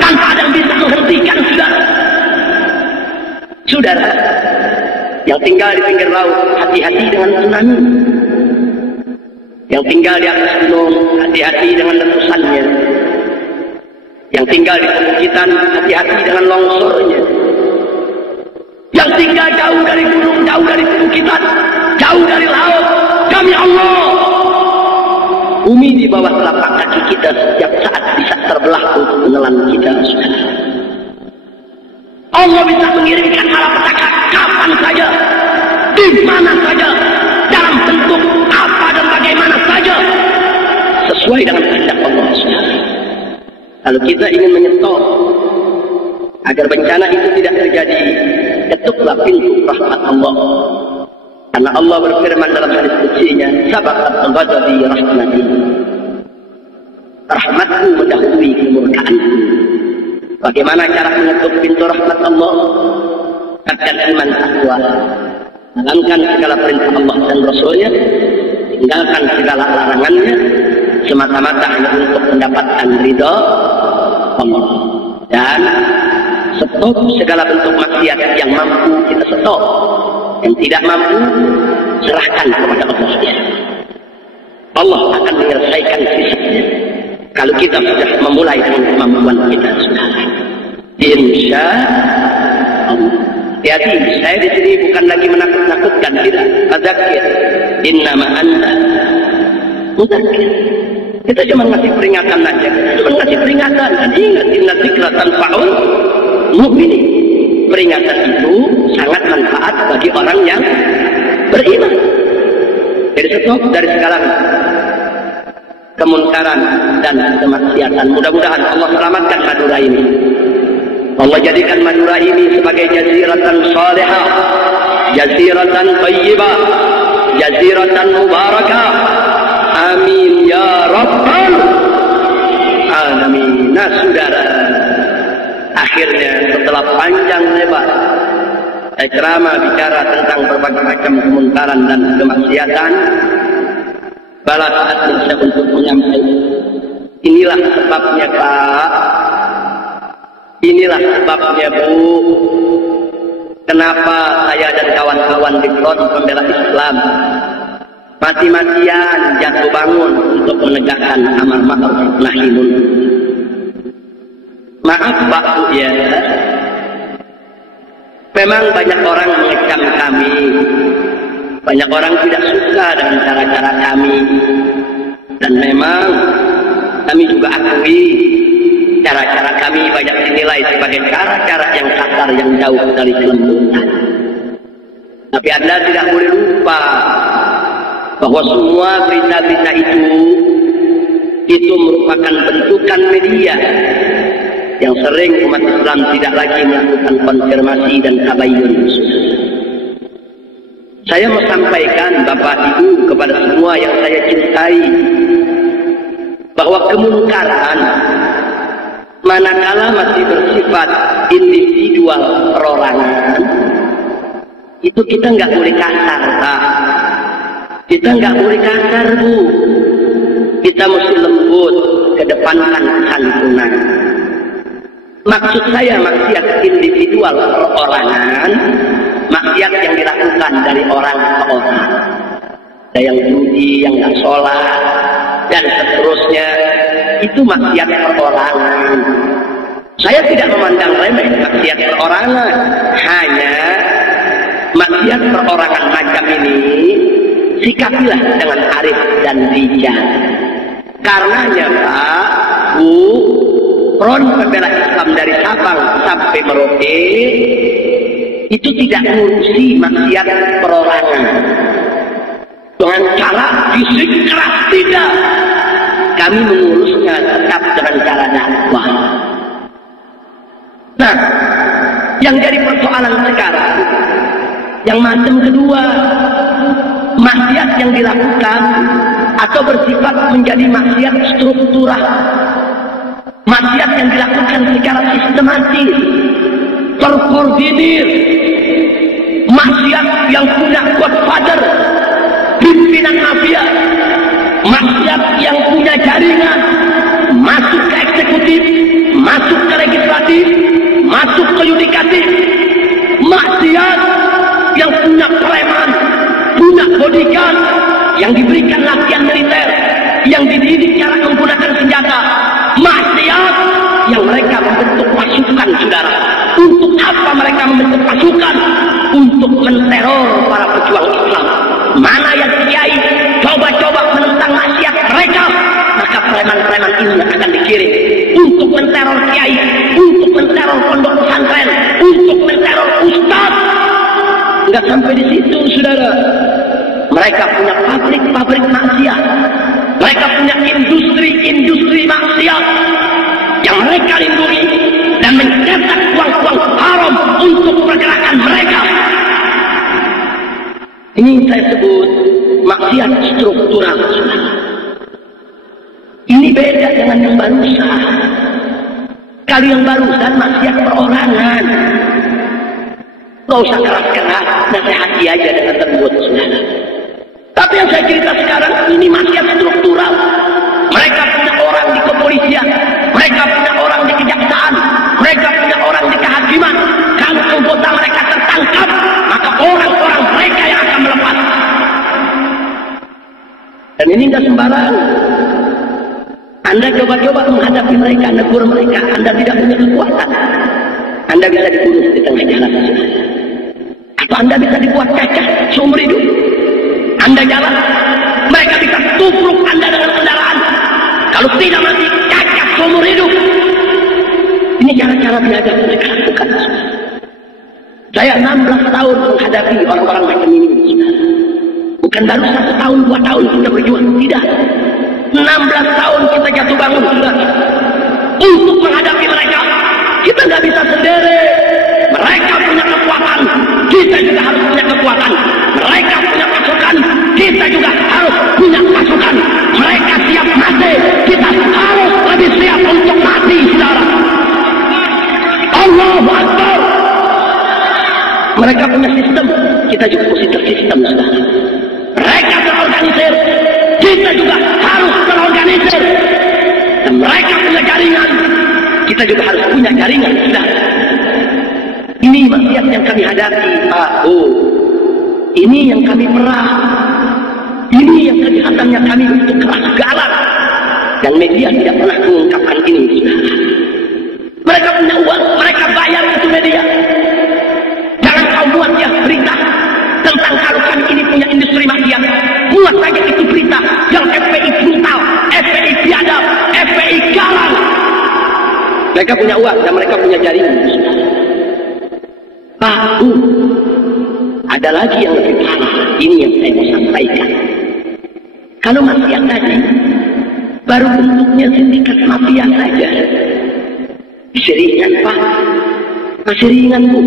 tanpa ada yang bisa menghentikan, saudara. Saudara yang tinggal di pinggir laut, hati-hati dengan tsunami. Yang tinggal di atas gunung, hati-hati dengan letusannya. Yang tinggal di perbukitan, hati-hati dengan longsornya. Yang tinggal jauh dari gunung, jauh dari perbukitan, jauh dari laut, demi Allah, bumi di bawah telapak kaki kita setiap saat bisa terbelah untuk menelan kita. Allah bisa mengirimkan malapetaka kapan saja, di mana saja, dalam bentuk apa dan bagaimana saja, sesuai dengan kehendak Allah. Kalau kita ingin menyetop agar bencana itu tidak terjadi, ketuklah pintu rahmat Allah. Karena Allah berfirman dalam hadis qudsinya, sabaqat ghadabi rahmati. Rahmatku mendahului kemurkaanku. Bagaimana cara mengetuk pintu rahmat Allah? Katakan iman takwa, jalankan segala perintah Allah dan Rasulnya, tinggalkan segala larangannya, semata-mata hanya untuk mendapatkan ridha Allah. Dan stop segala bentuk maksiat yang mampu kita stop. Yang tidak mampu, serahkan kepada Allah. Allah akan menyelesaikan sisanya kalau kita sudah memulai dengan kemampuan kita sekarang. Insya Allah. Hati-hati, saya di sini bukan lagi menakut-nakutkan, tidak. Fadzakir, innama anta mudzakir. Kita cuma ngasih peringatan aja, cuma ngasih peringatan. Dan ingat, inna dzikra tanfa'ul mu'minin. Peringatan itu sangat manfaat bagi orang yang beriman. Jadi stop dari segala kemunkaran dan kemaksiatan. Mudah-mudahan Allah selamatkan Madura ini. Allah jadikan Madura ini sebagai jaziratan salihah, jaziratan thayyibah, jaziratan mubarakah. Amin ya rabbal alamin. Nah saudara, akhirnya setelah panjang lebar ceramah bicara tentang berbagai macam kemunkaran dan kemaksiatan, balas saatnya saya untuk menyampaikan, inilah sebabnya Pak, inilah sebabnya Bu, kenapa saya dan kawan-kawan di Front Pembela Islam mati-matian jatuh bangun untuk menegakkan amar ma'ruf nahi munkar. Maaf Pak Bu ya, memang banyak orang mengecam kami, banyak orang tidak suka dengan cara-cara kami, dan memang kami juga akui cara-cara kami banyak dinilai sebagai cara-cara yang kasar, yang jauh dari kelembutan. Tapi Anda tidak boleh lupa bahwa semua berita-berita itu merupakan bentukan media yang sering umat Islam tidak lagi melakukan konfirmasi dan tabayyun. Saya mau sampaikan Bapak Ibu kepada semua yang saya cintai, bahwa kemungkaran manakala masih bersifat individual perorangan, itu kita nggak boleh kasar Pak. Kita nggak boleh kasar Bu. Kita mesti lembut, kedepankan kesantunan. Maksud saya maksiat individual perorangan, maksiat yang dilakukan dari orang ke orang. Ada yang judi, yang nggak sholat, dan seterusnya. Itu maksiat perorangan. Saya tidak memandang remeh maksiat perorangan. Hanya maksiat perorangan macam ini sikapilah dengan arif dan bijak. Karenanya Pak, Bu, Front Pembela Islam dari Sabang sampai Merauke itu tidak mengurusi maksiat perorangan dengan cara fisik keras, tidak. Kami mengurusnya tetap dengan cara dakwah. Nah, yang jadi persoalan sekarang, yang macam kedua, maksiat yang dilakukan atau bersifat menjadi maksiat struktural, maksiat yang dilakukan secara sistematis, terkoordinir, maksiat yang punya godfather, pimpinan mafia, maksiat yang punya jaringan, masuk ke eksekutif, masuk ke legislatif, masuk ke yudikatif, maksiat yang punya preman, punya bodyguard, yang diberikan latihan militer, yang dididik cara menggunakan senjata, maksiat yang mereka membentuk pasukan, saudara. Untuk apa mereka membentuk pasukan? Untuk menteror para pejuang Islam. Mana yang kiai coba-coba menentang maksiat mereka, maka preman-preman ini akan dikirim untuk menteror kiai, untuk menteror pondok pesantren, untuk menteror ustaz. Enggak sampai di situ, saudara. Mereka punya pabrik-pabrik maksiat. Mereka punya industri-industri maksiat yang mereka lindungi dan mencetak uang-uang haram untuk pergerakan mereka. Ini saya sebut maksiat struktural. Ini beda dengan yang barusan. Kalau yang barusan maksiat perorangan, nggak usah keras-keras, nasihati aja dengan tersebut, saudara. Tapi yang saya cerita sekarang ini maksiat struktural. Mereka punya orang di kepolisian, mereka punya orang di kejaksaan, mereka punya orang di kehakiman. Kalau anggota mereka tertangkap, maka orang-orang mereka yang akan melepas. Dan ini tidak sembarang. Anda coba-coba menghadapi mereka, negur mereka, Anda tidak punya kekuatan. Anda bisa dibunuh di tengah jalan. Atau Anda bisa dibuat cacat seumur hidup. Anda jalan, mereka bisa tubruk Anda dengan kendaraan. Kalau tidak mati, cacat seumur hidup. Ini cara-cara biadab mereka lakukan. Saya 16 tahun menghadapi orang-orang macam ini. Bukan baru 1 tahun, 2 tahun kita berjuang. Tidak. 16 tahun kita jatuh bangun, sudah. Untuk menghadapi mereka, kita nggak bisa sendiri. Mereka punya kekuatan, kita juga harus punya kekuatan. Mereka punya pasukan, kita juga harus punya pasukan. Mereka siap mati, kita harus lebih siap untuk mati, saudara. Allahu Akbar. Mereka punya sistem, kita juga mesti tersistem, saudara. Mereka terorganisir, kita juga harus terorganisir. Dan mereka punya jaringan, kita juga harus punya jaringan, saudara. Ini maksiat yang kami hadapi, Pak. Ini yang kami perah. Ini yang kejahatannya kami untuk keras galak. Dan media tidak pernah mengungkapkan ini, saudara. Mereka punya uang, mereka bayar itu media. Jangan kau buat ya berita tentang kalau kami ini punya industri maksiat. Buat saja itu berita yang FPI brutal, FPI biadab, FPI galang. Mereka punya uang dan mereka punya jaringan. Pak, ada lagi yang lebih parah. Ini yang saya mau sampaikan. Kalau maksiat tadi baru bentuknya sindikat mafia saja, masih ringan, Pak. Masih ringan, Bu.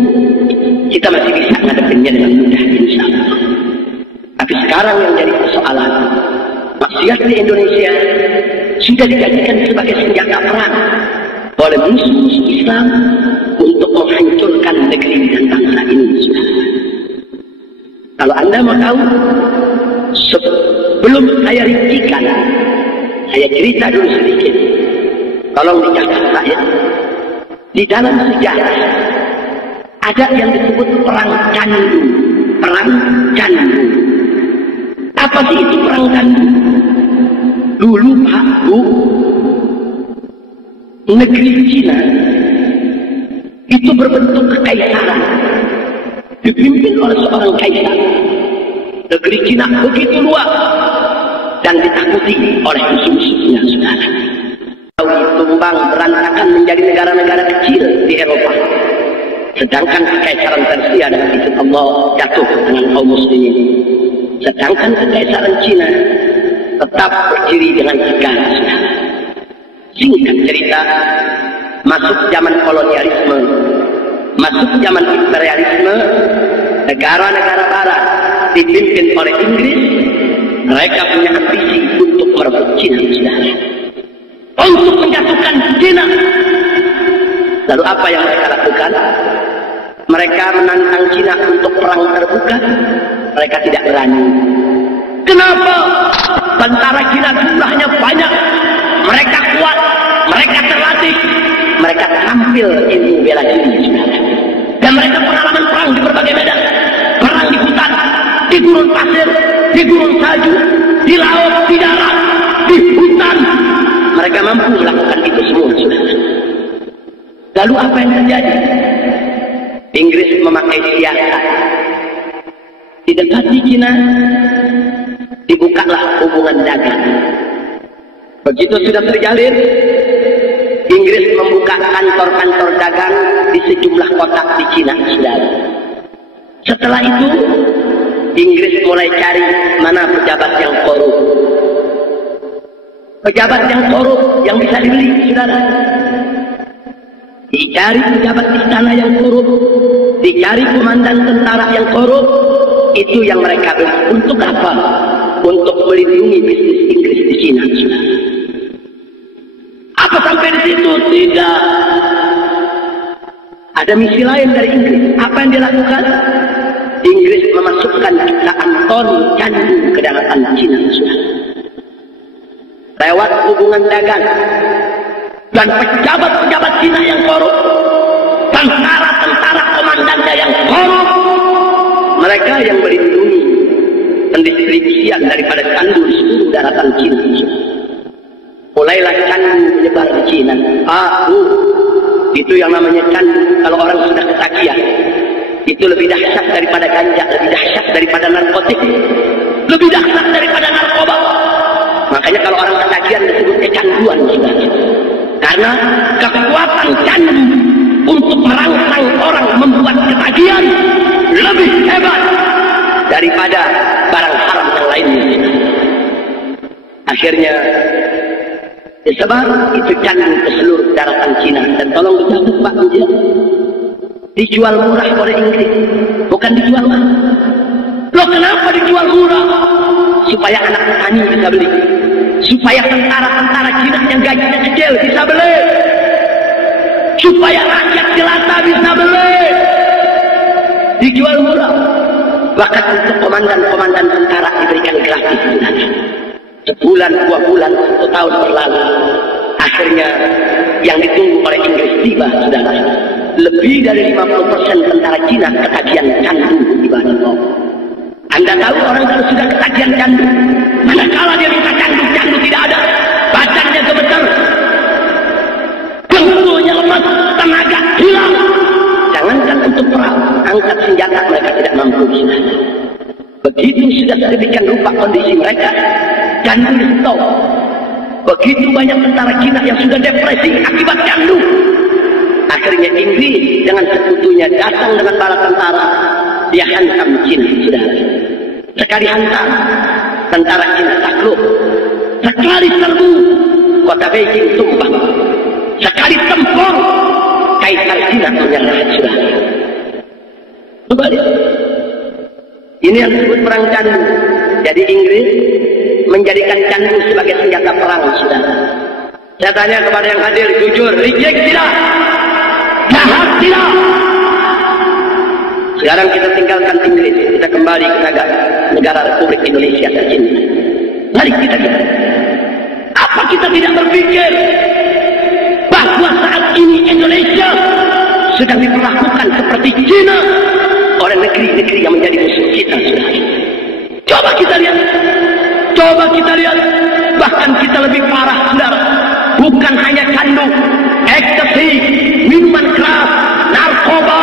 Kita masih bisa ngadepinnya dengan mudah, insya Allah. Tapi sekarang yang jadi persoalan, maksiat di Indonesia sudah dijadikan sebagai senjata perang oleh musuh-musuh Islam untuk menghancurkan negeri dan bangsa ini. Kalau Anda mau tahu, sebelum saya rincikan, saya cerita dulu sedikit. Tolong dicatat saya. Di dalam sejarah ada yang disebut perang candu. Perang candu. Apa sih itu perang candu? Dulu Pak, Bu, negeri Cina itu berbentuk kekaisaran, dipimpin oleh seorang kaisar. Negeri Cina begitu luas dan ditakuti oleh musuh-musuhnya, saudara. Tumbang berantakan menjadi negara-negara kecil di Eropa. Sedangkan kekaisaran Persia dengan izin Allah jatuh dengan kaum muslimin. Sedangkan kekaisaran Cina tetap berdiri dengan tegar. Singkat cerita, masuk zaman kolonialisme, masuk zaman imperialisme, negara-negara barat dipimpin oleh Inggris. Mereka punya ambisi untuk merebut Cina, saudara. Untuk menjatuhkan Cina. Lalu apa yang mereka lakukan? Mereka menantang Cina untuk perang terbuka. Mereka tidak berani. Kenapa? Tentara Cina jumlahnya banyak, mereka kuat, mereka terlatih, mereka tampil ilmu bela diri, dan mereka pengalaman perang di berbagai medan, perang di hutan, di gurun pasir, di gurun salju, di laut, di darat, di hutan. Mereka mampu melakukan itu semua, saudara. Lalu apa yang terjadi? Inggris memakai siasat. Didekati Cina, dibukalah hubungan dagang. Begitu sudah terjalin, Inggris membuka kantor-kantor dagang di sejumlah kota di Cina, saudara. Setelah itu, Inggris mulai cari mana pejabat yang korup. Pejabat yang korup yang bisa dibeli, saudara. Dicari pejabat istana yang korup, dicari komandan tentara yang korup, itu yang mereka beli. Untuk apa? Untuk melindungi bisnis Inggris di Cina, saudara. Apa sampai di situ? Tidak. Ada misi lain dari Inggris. Apa yang dilakukan? Inggris memasukkan jutaan ton candu ke daratan Cina, saudara. Lewat hubungan dagang dan pejabat-pejabat Cina yang korup, tentara-tentara komandannya yang korup, mereka yang melindungi pendistribusian daripada candu di seluruh daratan Cina. Mulailah candu menyebar di Cina. Itu yang namanya candu. Kalau orang sudah ketagihan, itu lebih dahsyat daripada ganja, lebih dahsyat daripada narkotik, lebih dahsyat daripada narkoba. Makanya kalau orang ketagihan disebut kecanduan, saudara. Karena kekuatan candu untuk merangsang orang membuat ketagihan lebih hebat daripada barang haram yang lainnya. Akhirnya disebar itu candu ke seluruh daratan Cina. Dan tolong dicatat Pak Budia, dijual murah oleh Inggris, bukan dijual mahal. Loh, kenapa dijual murah? Supaya anak petani bisa beli, supaya tentara-tentara Cina yang gajinya kecil bisa beli, supaya rakyat jelata bisa beli. Dijual murah. Bahkan untuk komandan-komandan tentara diberikan gratis. Sebulan, 2 bulan, 1 tahun berlalu. Akhirnya yang ditunggu oleh Inggris tiba, saudara. Lebih dari 50% tentara Cina ketagihan candu ibadah Allah. Anda tahu orang kalau sudah ketagihan candu, manakala dia minta candu tidak ada, badannya gemetar, bentuknya lemas, tenaga hilang. Jangankan untuk perang, angkat senjata mereka tidak mampu. Begitu sudah sedemikian rupa kondisi mereka, candu di stop. Begitu banyak tentara Cina yang sudah depresi akibat candu. Akhirnya Inggris dengan sekutunya datang dengan bala tentara, dia hantam Cina, saudara. Sekali hantam, tentara Cina takluk. Sekali serbu, kota Beijing tumbang. Sekali tempur, Kaisar Cina menyerah, saudara. Coba lihat. Ini yang disebut perang candu. Jadi Inggris menjadikan candu sebagai senjata perang, saudara. Saya tanya kepada yang hadir, jujur, reject tidak? Jahat tidak? Sekarang kita tinggalkan Inggris, kita kembali ke negara Republik Indonesia tercinta. Mari kita. Apa kita tidak berpikir bahwa saat ini Indonesia sedang diperlakukan seperti Cina oleh negeri-negeri yang menjadi musuh kita, saudara. Coba kita lihat. Coba kita lihat. Bahkan kita lebih parah, saudara. Bukan hanya candu, ekstasi, minuman keras, narkoba,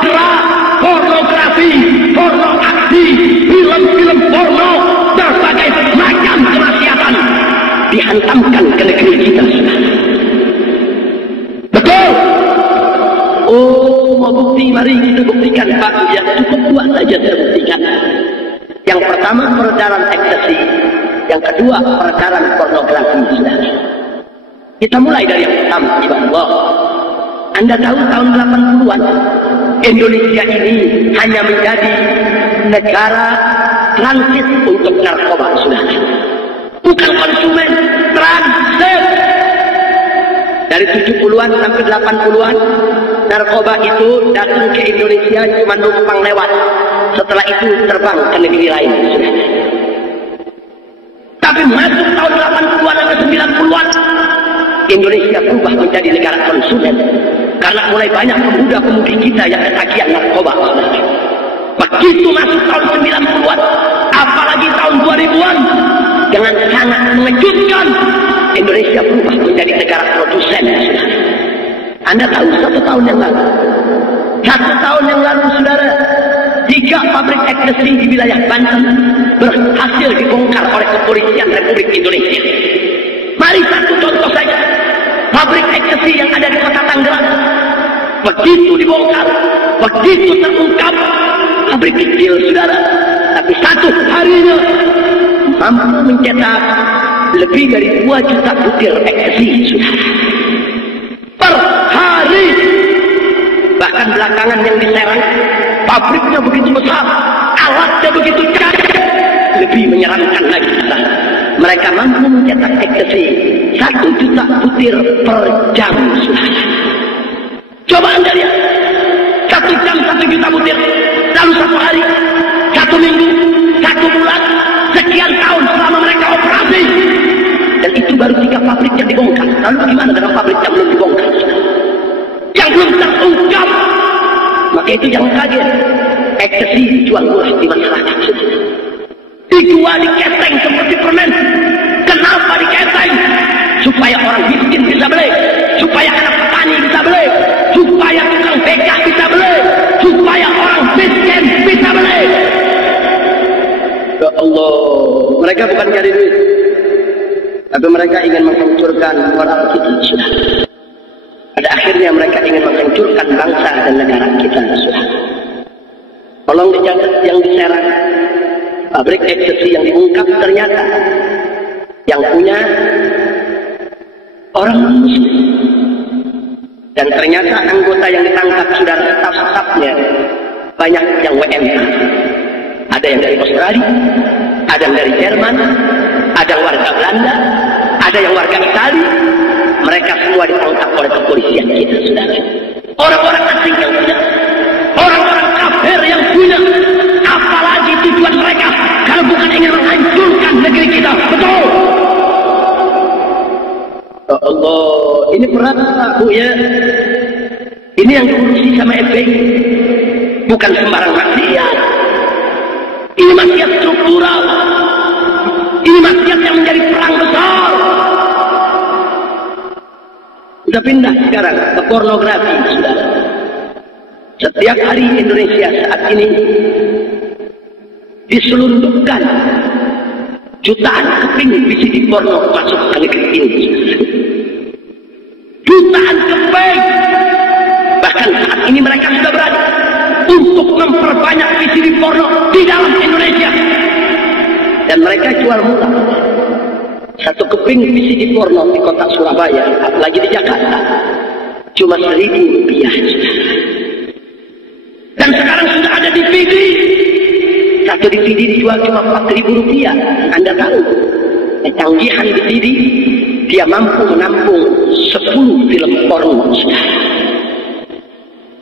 drug, pornografi, porno aksi, film-film porno, berbagai macam kemaksiatan dihantamkan ke negeri kita, saudara. Betul? Oh, mau bukti? Mari kita buktikan, Pak. Ya, cukup buat saja saya buktikan. Yang pertama, peredaran ekstasi. Yang kedua, peredaran pornografi, saudara. Kita mulai dari yang pertama, ibadah Allah. Anda tahu tahun 80-an, Indonesia ini hanya menjadi negara transit untuk narkoba, saudara. Bukan konsumen, transit. Dari 70-an sampai 80-an, narkoba itu datang ke Indonesia cuma numpang lewat. Setelah itu terbang ke negeri lain, saudara. Tapi masuk tahun 80-an sampai 90-an, Indonesia berubah menjadi negara konsumen. Karena mulai banyak pemuda-pemudi kita yang ketagihan narkoba, saudara. Begitu masuk tahun 90-an, apalagi tahun 2000-an, dengan sangat mengejutkan, Indonesia berubah menjadi negara produsen, saudara. Anda tahu 1 tahun yang lalu, 1 tahun yang lalu saudara, 3 pabrik ekstasi di wilayah Banten berhasil dibongkar oleh kepolisian Republik Indonesia. Mari satu contoh saja, pabrik ekstasi yang ada di kota Tangerang, begitu dibongkar, begitu terungkap, pabrik kecil saudara, tapi satu harinya mampu mencetak lebih dari 2 juta butir ekstasi saudara per hari. Bahkan belakangan yang di Serang, pabriknya begitu besar, alatnya begitu canggih, lebih menyeramkan lagi. Mereka mampu mencetak ekstasi 1 juta butir per jam saudara. Coba Anda lihat, 1 jam 1 juta butir, lalu 1 hari, 1 minggu, 1 bulan, sekian tahun selama mereka operasi. Dan itu baru 3 pabrik yang dibongkar. Lalu bagaimana dengan pabrik yang belum dibongkar, yang belum terungkap? Maka itu jangan kaget, ekstasi dijual murah di masyarakat, dijual di keteng seperti permen. Kenapa di keteng? Supaya orang miskin bisa beli, supaya anak petani bisa beli, supaya tukang becak bisa beli, supaya orang miskin bisa beli. Ya Allah, mereka bukan cari duit, tapi mereka ingin menghancurkan moral kita. Pada akhirnya mereka ingin menghancurkan bangsa dan negara kita. Tolong dicatat yang di Serang, pabrik ekstasi yang diungkap ternyata yang punya orang muslim, dan ternyata anggota yang ditangkap saudara, staf-stafnya banyak yang WNA. Ada yang dari Australia, ada yang dari Jerman, ada yang warga Belanda, ada yang warga Italia. Mereka semua ditangkap oleh kepolisian kita saudara. Orang-orang asing yang punya, orang-orang kafir yang punya. Apalagi tujuan mereka kalau bukan ingin menghancurkan negeri kita. Betul. Ya Allah, ini berat Bu ya. Ini yang diurusi sama FPI bukan sembarang maksiat. Ini maksiat struktural. Ini maksiat yang menjadi perang besar. Sudah pindah sekarang ke pornografi saudara. Setiap hari Indonesia saat ini diselundupkan jutaan keping VCD porno masuk ke negeri ini. Jutaan keping. Bahkan saat ini mereka sudah berani untuk memperbanyak VCD porno di dalam Indonesia. Dan mereka jual murah. 1 keping VCD porno di kota Surabaya, apalagi di Jakarta, cuma Rp1.000. Dan sekarang sudah ada DVD. 1 DVD dijual cuma Rp4.000. Anda tahu, kecanggihan DVD, dia mampu menampung 10 film porno.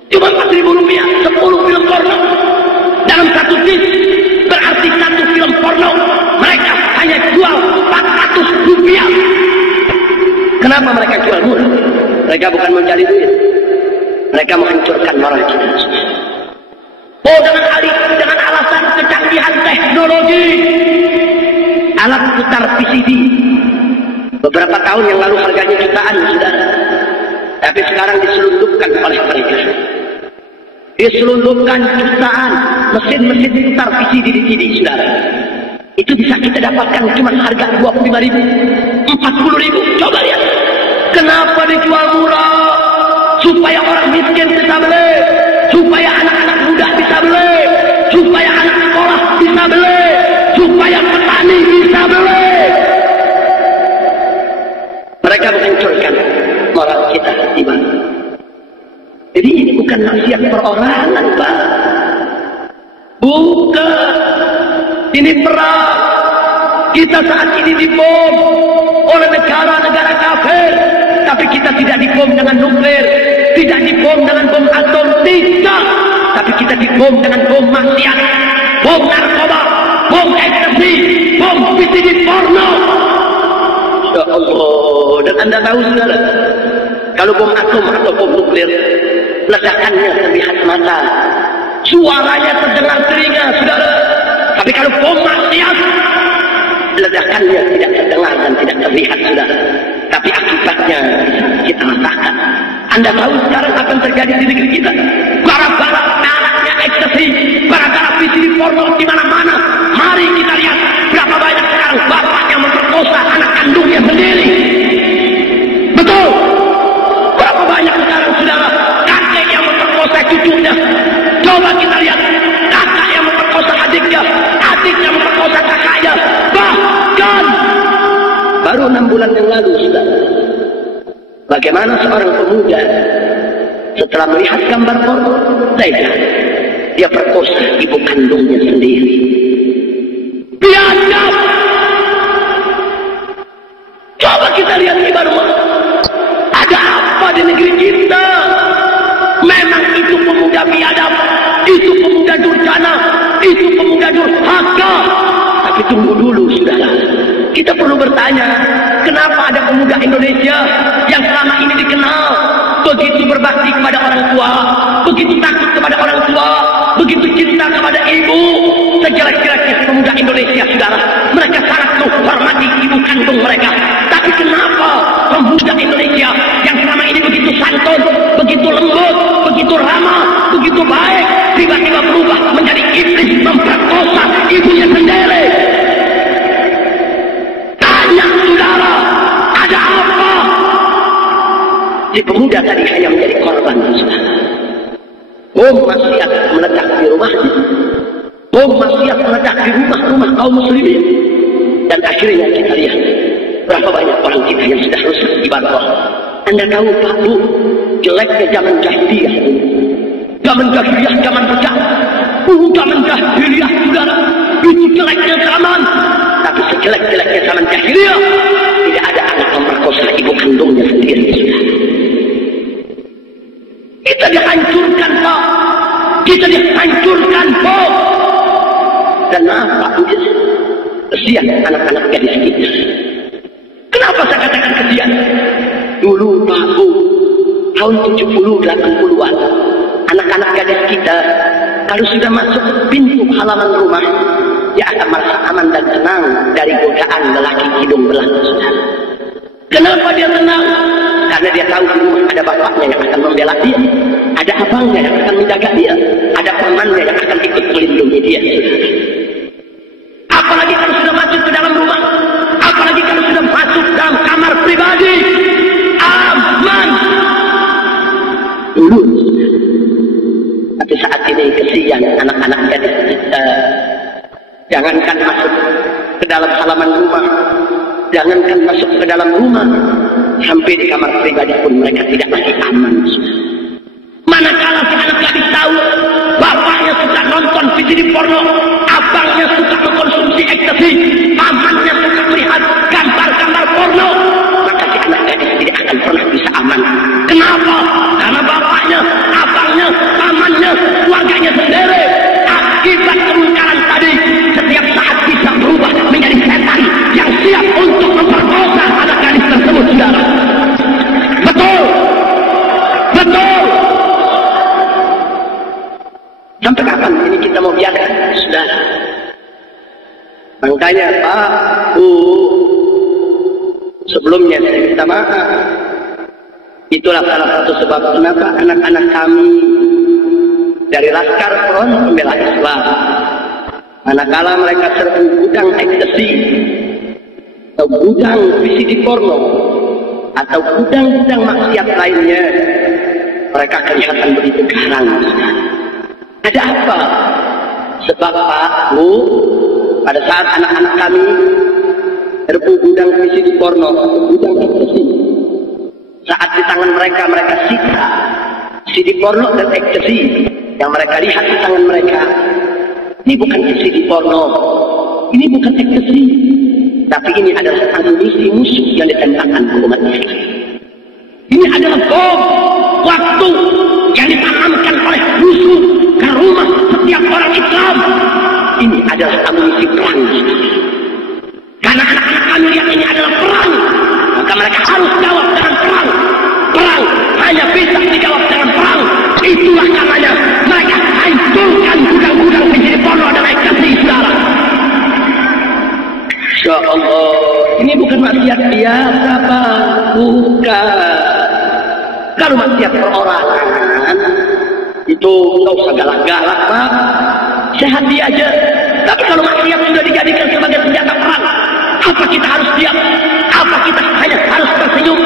Cuma Rp4.000, 10 film porno dalam 1 disc. Berarti 1 film porno mereka hanya jual Rp400. Kenapa mereka jual murah? Mereka bukan mencari duit, mereka menghancurkan moral kita. Oh, dengan alasan kecanggihan teknologi, alat putar VCD beberapa tahun yang lalu harganya jutaan sudah, tapi sekarang diselundupkan oleh mereka. Diselundupkan jutaan mesin-mesin putar VCD di sini saudara. Itu bisa kita dapatkan cuma harga Rp25.000, Rp40.000. Coba lihat, kenapa dijual murah? Supaya orang miskin bisa beli, supaya anak-anak muda bisa beli, supaya anak sekolah bisa beli, supaya petani bisa beli. Mereka menghancurkan moral kita di mana? Jadi ini bukan maksiat perorangan, Pak. Bukan. Ini perang. Kita saat ini dibom oleh negara-negara kafir. Tapi kita tidak dibom dengan nuklir, tidak dibom dengan bom atom, tidak. Tapi kita dibom dengan bom maksiat, bom narkoba, bom ekstasi, bom VCD porno. Ya Allah. Dan Anda tahu saudara, kalau bom atom atau bom nuklir, ledakannya terlihat mata, suaranya terdengar telinga saudara. Tapi kalau bom maksiat, ledakannya tidak terdengar dan tidak terlihat saudara. Tapi akibatnya bisa kita rasakan. Anda tahu sekarang apa yang terjadi di negeri kita? Gara-gara maraknya ekstasi, gara-gara visi porno di mana-mana. Mari kita lihat berapa banyak sekarang bapak yang memperkosa anak kandungnya sendiri. Betul. Berapa banyak sekarang saudara kakek yang memperkosa cucunya. Coba kita lihat kakak yang memperkosa adiknya, adik yang memperkosa kakaknya. Bahkan baru 6 bulan yang lalu saudara, bagaimana seorang pemuda setelah melihat gambar porno tega, dia perkosa ibu kandungnya sendiri. Biadab. Coba kita lihat di baru ada apa di negeri kita. Memang itu pemuda biadab, itu pemuda durjana, itu pemuda durhaka. Tapi tunggu dulu saudara, kita perlu bertanya, kenapa ada pemuda Indonesia yang selama ini dikenal begitu berbakti kepada orang tua, begitu takut kepada orang tua, begitu cinta kepada ibu. Sejelek-jeleknya pemuda Indonesia saudara, mereka sangat menghormati ibu kandung mereka. Tapi kenapa pemuda Indonesia yang selama ini begitu santun, begitu lembut, begitu ramah, begitu baik, tiba-tiba berubah menjadi iblis memperkosa ibunya sendiri? Tanya saudara, ada apa? Si pemuda tadi hanya menjadi korban saudara. Maksiat meledak di rumahnya, maksiat meledak di rumah-rumah kaum muslimin. Dan akhirnya kita lihat berapa banyak orang kita yang sudah rusak di Banten. Anda tahu Pak Bu, jeleknya zaman jahiliyah. Zaman jahiliyah, zaman pecah. Zaman jahiliyah saudara, itu jeleknya zaman. Tapi sejelek-jeleknya zaman jahiliyah, tidak ada anak memperkosa ibu kandungnya sendiri saudara. Kita dihancurkan Pak, kita dihancurkan Pak. Dan apa udah kesian anak-anak gadis kita. Kenapa saya katakan kesian? Dulu Pak Bu, tahun 70-80-an, anak-anak gadis kita kalau sudah masuk pintu halaman rumah, dia akan merasa aman dan tenang dari godaan lelaki hidung belang saudara. Kenapa dia tenang? Karena dia tahu di rumah ada bapaknya yang akan membela dia, ada abangnya yang akan menjaga dia, ada temannya yang akan ikut melindungi dia. Apalagi kalau sudah masuk ke dalam rumah, apalagi kalau sudah masuk dalam kamar pribadi, aman. Dulu, tapi saat ini kesian anak-anak gadis kita. Jangankan masuk ke dalam halaman rumah, jangankan masuk ke dalam rumah, sampai di kamar pribadi pun mereka tidak lagi aman. Manakala si anak gadis tahu bapaknya suka nonton video porno, abangnya suka mengkonsumsi ekstasi, pamannya suka melihat gambar-gambar porno, maka si anak gadis tidak akan pernah bisa aman. Kenapa? Karena bapaknya, abangnya, pamannya, keluarganya sendiri akibat kemungkaran tadi setiap saat bisa berubah menjadi setan yang siap untuk memperkosa anak gadis tersebut saudara. Betul, betul. Sampai kapan ini kita mau biarkan saudara? Makanya Pak Bu, sebelumnya saya minta maaf. Itulah salah satu sebab kenapa anak-anak kami dari Laskar Front Pembela Islam, manakala mereka serbu gudang ekstasi atau gudang VCD porno atau gudang-gudang maksiat lainnya, mereka kelihatan begitu garang. Ada apa? Sebab Pak Bu, pada saat anak-anak kami serbu gudang VCD porno atau gudang ekstasi, saat di tangan mereka, mereka sita CD porno dan ekstasi yang mereka lihat di tangan mereka. Ini bukan CD porno, ini bukan ekstasi, tapi ini adalah amunisi musuh yang ditembakkan ke umat Islam. Ini adalah bom waktu yang ditanamkan oleh musuh ke rumah setiap orang Islam. Ini adalah amunisi perang. Karena anak-anak kami lihat ini adalah perang, maka mereka harus jawab dengan perang. Perang hanya bisa dijawab dengan perang. Itulah karenanya mereka hancurkan gudang-gudang menjadi porno dan ekstasi saudara. Insya Allah, ini bukan maksiat biasa Pak, bukan. Kalau maksiat perorangan itu nggak usah galak-galak, Pak. Sehati aja. Tapi kalau maksiat sudah dijadikan sebagai senjata perang, apa kita harus diam? Apa kita hanya harus tersenyum?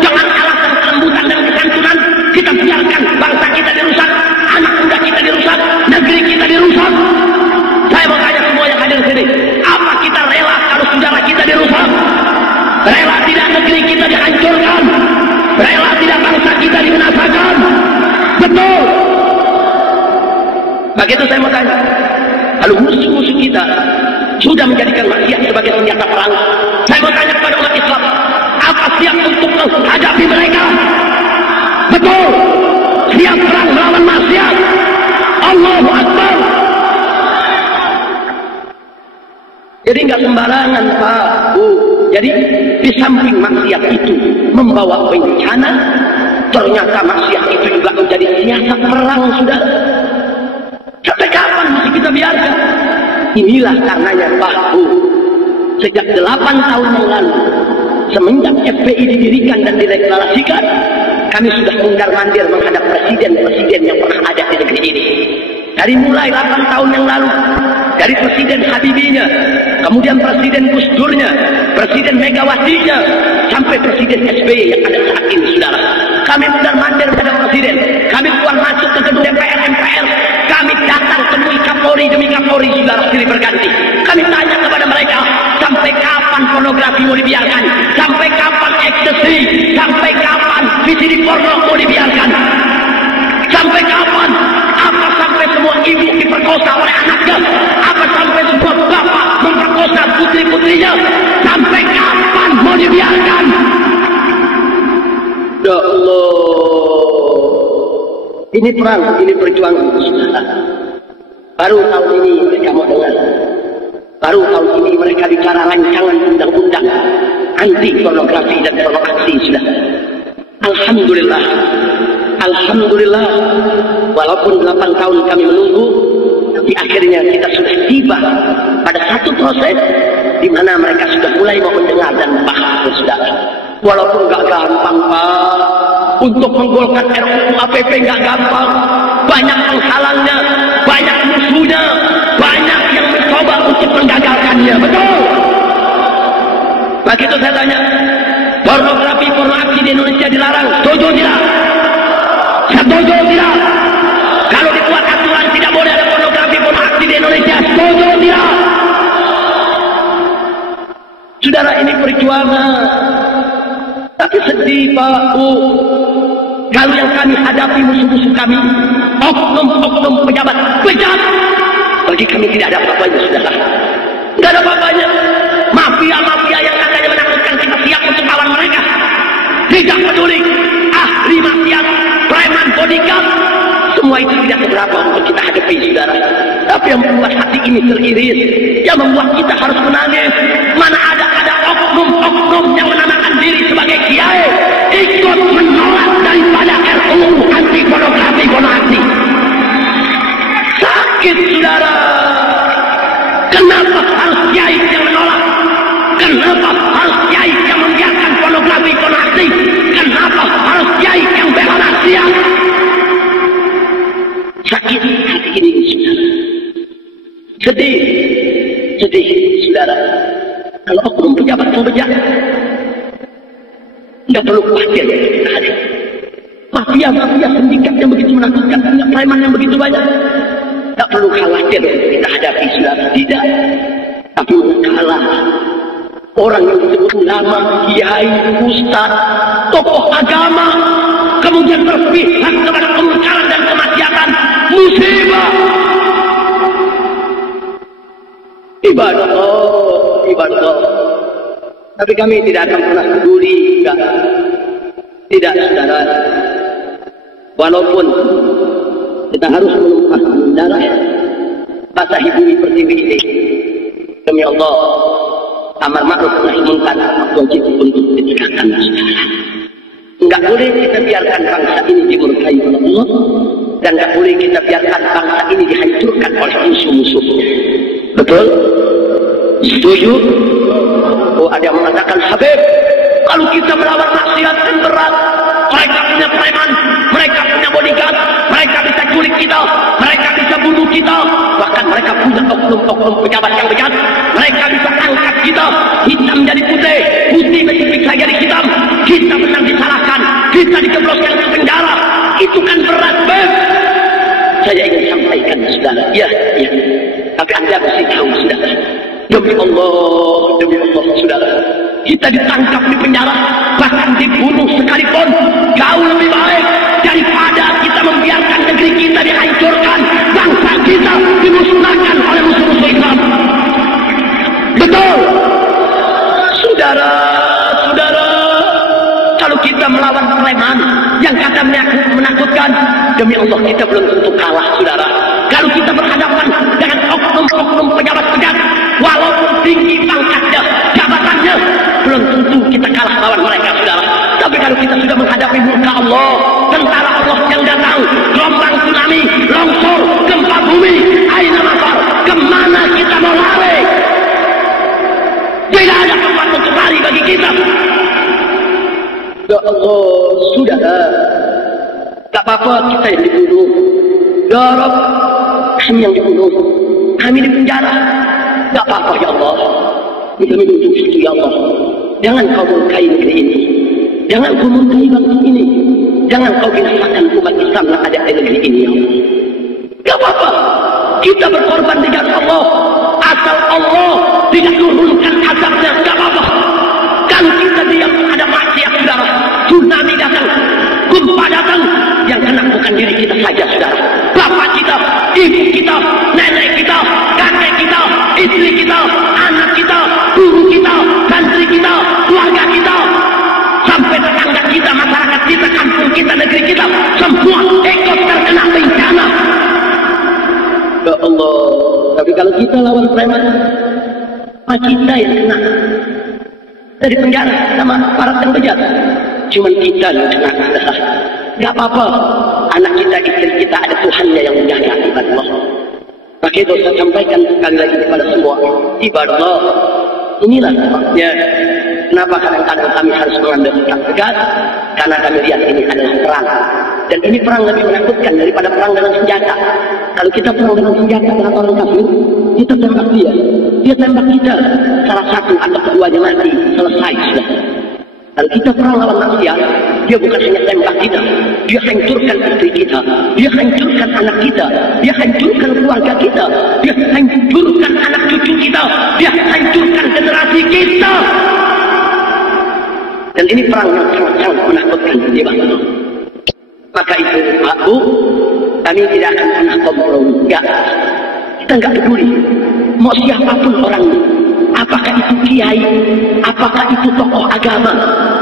Dengan alasan kelembutan dan kesantunan kita biarkan bangsa kita dirusak, anak muda kita dirusak, negeri kita dirusak. Saya mau tanya semua yang hadir di sini, apa kita rela kalau saudara kita dirusak? Rela tidak negeri kita dihancurkan? Rela tidak bangsa kita dibinasakan? Betul. Begitu saya mau tanya, kalau musuh-musuh kita sudah menjadikan maksiat sebagai senjata perang, saya mau tanya kepada umat Islam, apa siap untuk menghadapi mereka? Betul. Siap perang melawan maksiat. Allahu Akbar. Jadi nggak sembarangan, Pak. Jadi di samping maksiat itu membawa bencana, ternyata maksiat itu juga menjadi siasat perang, sudah. Sampai kapan mesti kita biarkan? Inilah karenanya, Pak. Sejak 8 tahun yang lalu, semenjak FPI didirikan dan dideklarasikan, kami sudah mundar-mandir menghadap presiden-presiden yang pernah ada di negeri ini. Dari mulai 8 tahun yang lalu, dari Presiden Habibie-nya, kemudian Presiden Gus Durnya, Presiden Megawati-nya, sampai Presiden SBY yang ada saat ini, saudara. Kami mundar-mandir menghadap presiden, kami keluar masuk ke gedung DPR MPR, kami datang temui Kapolri demi Kapolri, saudara, silih berganti. Kami tanya kepada mereka, sampai kapan pornografi mau dibiarkan? Sampai kapan ekstasi? Sampai kapan VCD porno mau dibiarkan? Sampai kapan? Apa sampai semua ibu diperkosa oleh anaknya? Apa sampai semua bapak memperkosa putri-putrinya? Sampai kapan mau dibiarkan? Ya Allah, ini perang, ini perjuangan. Baru tahun ini mereka mau dengar. Baru tahun ini mereka bicara rancangan undang-undang anti pornografi dan pornografi, sudah. Alhamdulillah, alhamdulillah. Walaupun 8 tahun kami menunggu, tapi akhirnya kita sudah tiba pada satu proses di mana mereka sudah mulai mau mendengar dan membahas, sudah. Walaupun nggak gampang, Pak, untuk menggolkan RUU APP nggak gampang, banyak penghalangnya, banyak musuhnya, banyak yang mencoba untuk menggagalkannya, betul. Begitu saya tanya, pornografi, pornografi di Indonesia dilarang, setuju tidak? Setuju tidak? Kalau dibuat aturan tidak boleh ada pornografi, pornografi di Indonesia, setuju tidak? Saudara, ini perjuangan. Tapi sedih, Pak. Kalau yang kami hadapi musuh-musuh kami, oknum-oknum pejabat bejat, bagi kami tidak ada apa-apanya, saudara. Tidak ada apa-apanya. Mafia-mafia yang katanya menakutkan kita siap untuk lawan mereka. Tidak peduli. Ahli maksiat, preman, bodyguard, semua itu tidak seberapa untuk kita hadapi, saudara. Tapi yang membuat hati ini teriris, yang membuat kita harus menangis, mana ada oknum-oknum yang menamakan diri sebagai kiai ikut menolak daripada RUU anti pornografi, pornografi. Sakit, saudara. Kenapa harus kiai yang menolak? Kenapa harus kiai yang membiarkan pornografi, pornografi? Kenapa harus kiai yang bela maksiat? Sakit hati ini, saudara. Sedih, sedih, saudara. Kalau oknum pejabat yang bejat, tidak perlu khawatir. Mafia-mafia sindikat yang begitu menakutkan, punya preman yang begitu banyak, tidak perlu khawatir kita hadapi, saudara. Tidak. Tapi manakala orang yang disebut nama kiai, ustaz, tokoh agama, kemudian berpihak kepada kemungkaran dan kemaksiatan, musibah. Ibadah Allah, ibadah Allah. Tapi kami tidak akan pernah peduli, tidak, saudara. Walaupun kita harus menumpahkan darah, basahi bumi pertiwi ini. Demi Allah, amar ma'ruf nahi munkar wajib untuk ditegakkan, saudara. Enggak boleh kita biarkan bangsa ini dimurkai oleh Allah, dan enggak boleh kita biarkan bangsa ini dihancurkan oleh musuh-musuhnya. Betul? Setuju? Oh, ada yang mengatakan, Habib, kalau kita melawan maksiat kan berat. Mereka punya preman, oknum-oknum pejabat yang bejat. Mereka bisa angkat kita hitam jadi putih, putih bisa jadi hitam. Kita benar disalahkan, kita dijebloskan ke penjara. Itu kan berat, Beb. Saya ingin sampaikan, saudara. Ya. Tapi Anda mesti tahu, saudara. Demi Allah, saudara. Kita ditangkap di penjara, bahkan dibunuh sekalipun, jauh lebih baik daripada kita membiarkan negeri kita dihancurkan, bangsa kita dimusnahkan oleh musuh-musuh Islam. Betul, saudara. Kalau kita melawan preman yang kata menakutkan, demi Allah kita belum tentu kalah, saudara. Kalau kita berhadapan dengan oknum-oknum pejabat-pejabat, walaupun tinggi pangkatnya, jabatannya, belum tentu kita kalah lawan mereka, saudara. Tapi kalau kita sudah menghadapi muka Allah, tentara Allah yang datang, gelombang tsunami, longsor, gempa bumi, aina mafar, kemana kita mau lari? Tidak ada tempat untuk lari bagi kita. Ya Allah, saudara, tak apa-apa kita yang dibunuh. Ya Rabb, kami yang dibunuh, kami di penjara. Tak apa-apa ya Allah. Kita minum situ ya Allah. Jangan kau murkai negeri ini. Jangan kau murkai bangsa ini. Jangan kau binasakan umat Islam yang ada di negeri ini ya Allah. Tak apa-apa. Kita berkorban di jalan Allah. Asal Allah tidak turunkan azabnya. Tak apa-apa. Kalau kita diam ada maksiat, saudara, tsunami datang, gempa datang, yang kena bukan diri kita saja, saudara. Bapak kita, ibu kita, nenek kita, kakek kita, istri kita, anak kita, guru kita, santri kita, keluarga kita, sampai tetangga kita, masyarakat kita, kampung kita, negeri kita, semua ikut terkena bencana. Ya Allah, tapi kalau kita lawan preman, kita yang kena dari penjara sama para yang bejat. Cuman kita yang kena. Gak apa-apa, anak kita, istri kita, ada Tuhannya yang menjaga ibadah Allah. Maka itu saya sampaikan sekali lagi kepada semua ibadah Allah. Inilah sebabnya kenapa kadang-kadang kami harus mengambil sikap tegas, karena kami lihat ini adalah perang, dan ini perang lebih menakutkan daripada perang dengan senjata. Kalau kita perang dengan senjata dengan orang kafir, kita tembak dia tembak kita, salah satu atau keduanya mati, selesai sudah. Kalau kita perang lawan maksiat, dia bukan hanya tembak kita, dia hancurkan istri kita, dia hancurkan anak kita, dia hancurkan keluarga kita, dia hancurkan anak cucu kita, dia hancurkan generasi kita. Dan ini perang yang sangat menakutkan di bangsa. Maka itu, Pak Bu, kami tidak akan pernah kompromi. Kita enggak peduli mau siapapun orangnya. Apakah itu kiai, apakah itu tokoh agama,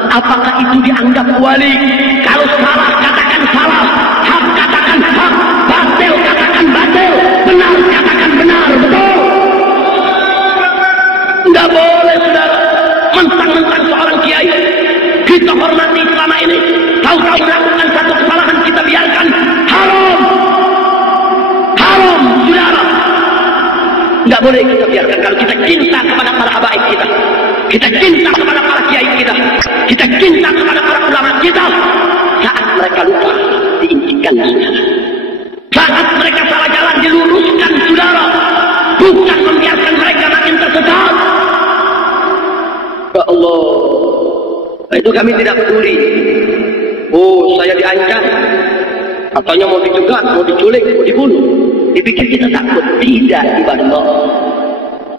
apakah itu dianggap wali. Kalau salah katakan salah, hak katakan hak, batil katakan batil, benar katakan benar. Betul. Enggak boleh, saudara, mentang-mentang seorang kiai kita hormati selama ini, tahu-tahu melakukan satu kesalahan kita biarkan. Haram, saudara. Enggak boleh kita biarkan. Kalau kita cinta kepada para habaib kita cinta kepada para kiai kita cinta kepada para ulama kita, saat mereka lupa diinginkan, saudara. Saat mereka salah jalan diluruskan, saudara. Bukan membiarkan mereka makin tersesat. Ya Allah, itu kami tidak peduli. Oh, saya diancam, katanya mau dicegat, mau diculik, mau dibunuh. Dipikir kita takut. Tidak, ibadah Allah.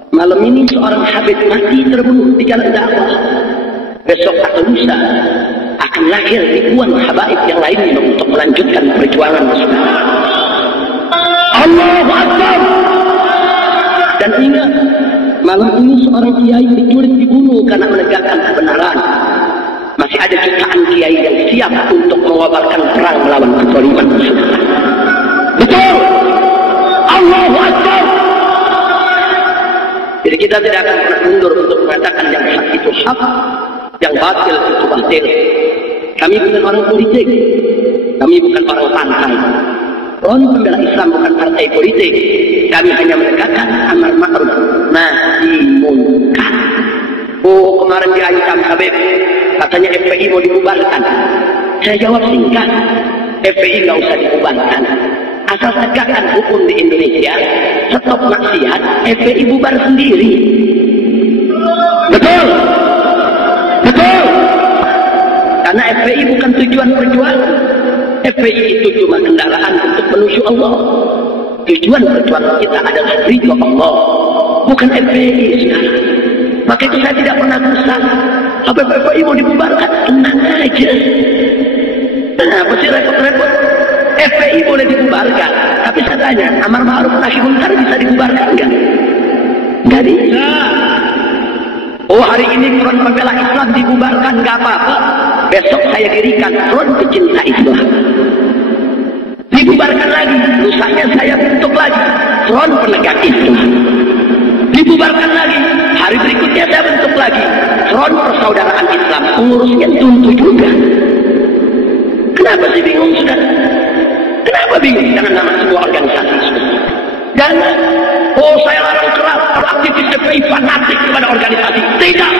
Malam ini seorang habib mati terbunuh di jalan dakwah. Besok atau lusa akan lahir ribuan habaib yang lainnya untuk melanjutkan perjuangan Rasulullah. Allahu Akbar. Dan ingat, malam ini seorang kiai diculik, dibunuh karena menegakkan kebenaran. Masih ada jutaan kiai yang siap untuk mengobarkan perang melawan kezaliman Rasulullah. Betul. Allahu Akbar. Jadi kita tidak akan pernah mundur untuk mengatakan yang hak itu hak, yang batil itu batil. Kami bukan orang politik, kami bukan orang pantai. Front Pembela Islam bukan partai politik. Kami hanya menegakkan amar ma'ruf nahi munkar. Oh, kemarin diancam Habib, katanya FPI mau dibubarkan. Saya jawab singkat, FPI nggak usah dibubarkan. Asal tegakkan hukum di Indonesia, stop maksiat, FPI bubar sendiri. Betul? Betul? Karena FPI bukan tujuan perjuangan. FPI itu cuma kendaraan untuk menuju Allah. Tujuan perjuangan kita adalah ridho Allah, bukan FPI sekarang. Maka itu saya tidak pernah kusah. Apa FPI mau dibubarkan? Tenang aja. Kenapa sih repot-repot? FPI boleh dibubarkan, tapi saya tanya, amar ma'ruf nahi munkar bisa dibubarkan enggak? Enggak bisa. Oh, hari ini Front Pembela Islam dibubarkan enggak apa-apa. Besok saya dirikan Front Pecinta Islam. Dibubarkan lagi, lusanya saya bentuk lagi Front Penegak Islam. Dibubarkan lagi, hari berikutnya saya bentuk lagi Front Persaudaraan Islam. Pengurusnya tentu juga. Kenapa sih bingung sudah? Kenapa bingung dengan nama sebuah organisasi? Jangan. Oh, saya larang keras kalau aktivis FPI fanatik kepada organisasi. Tidak.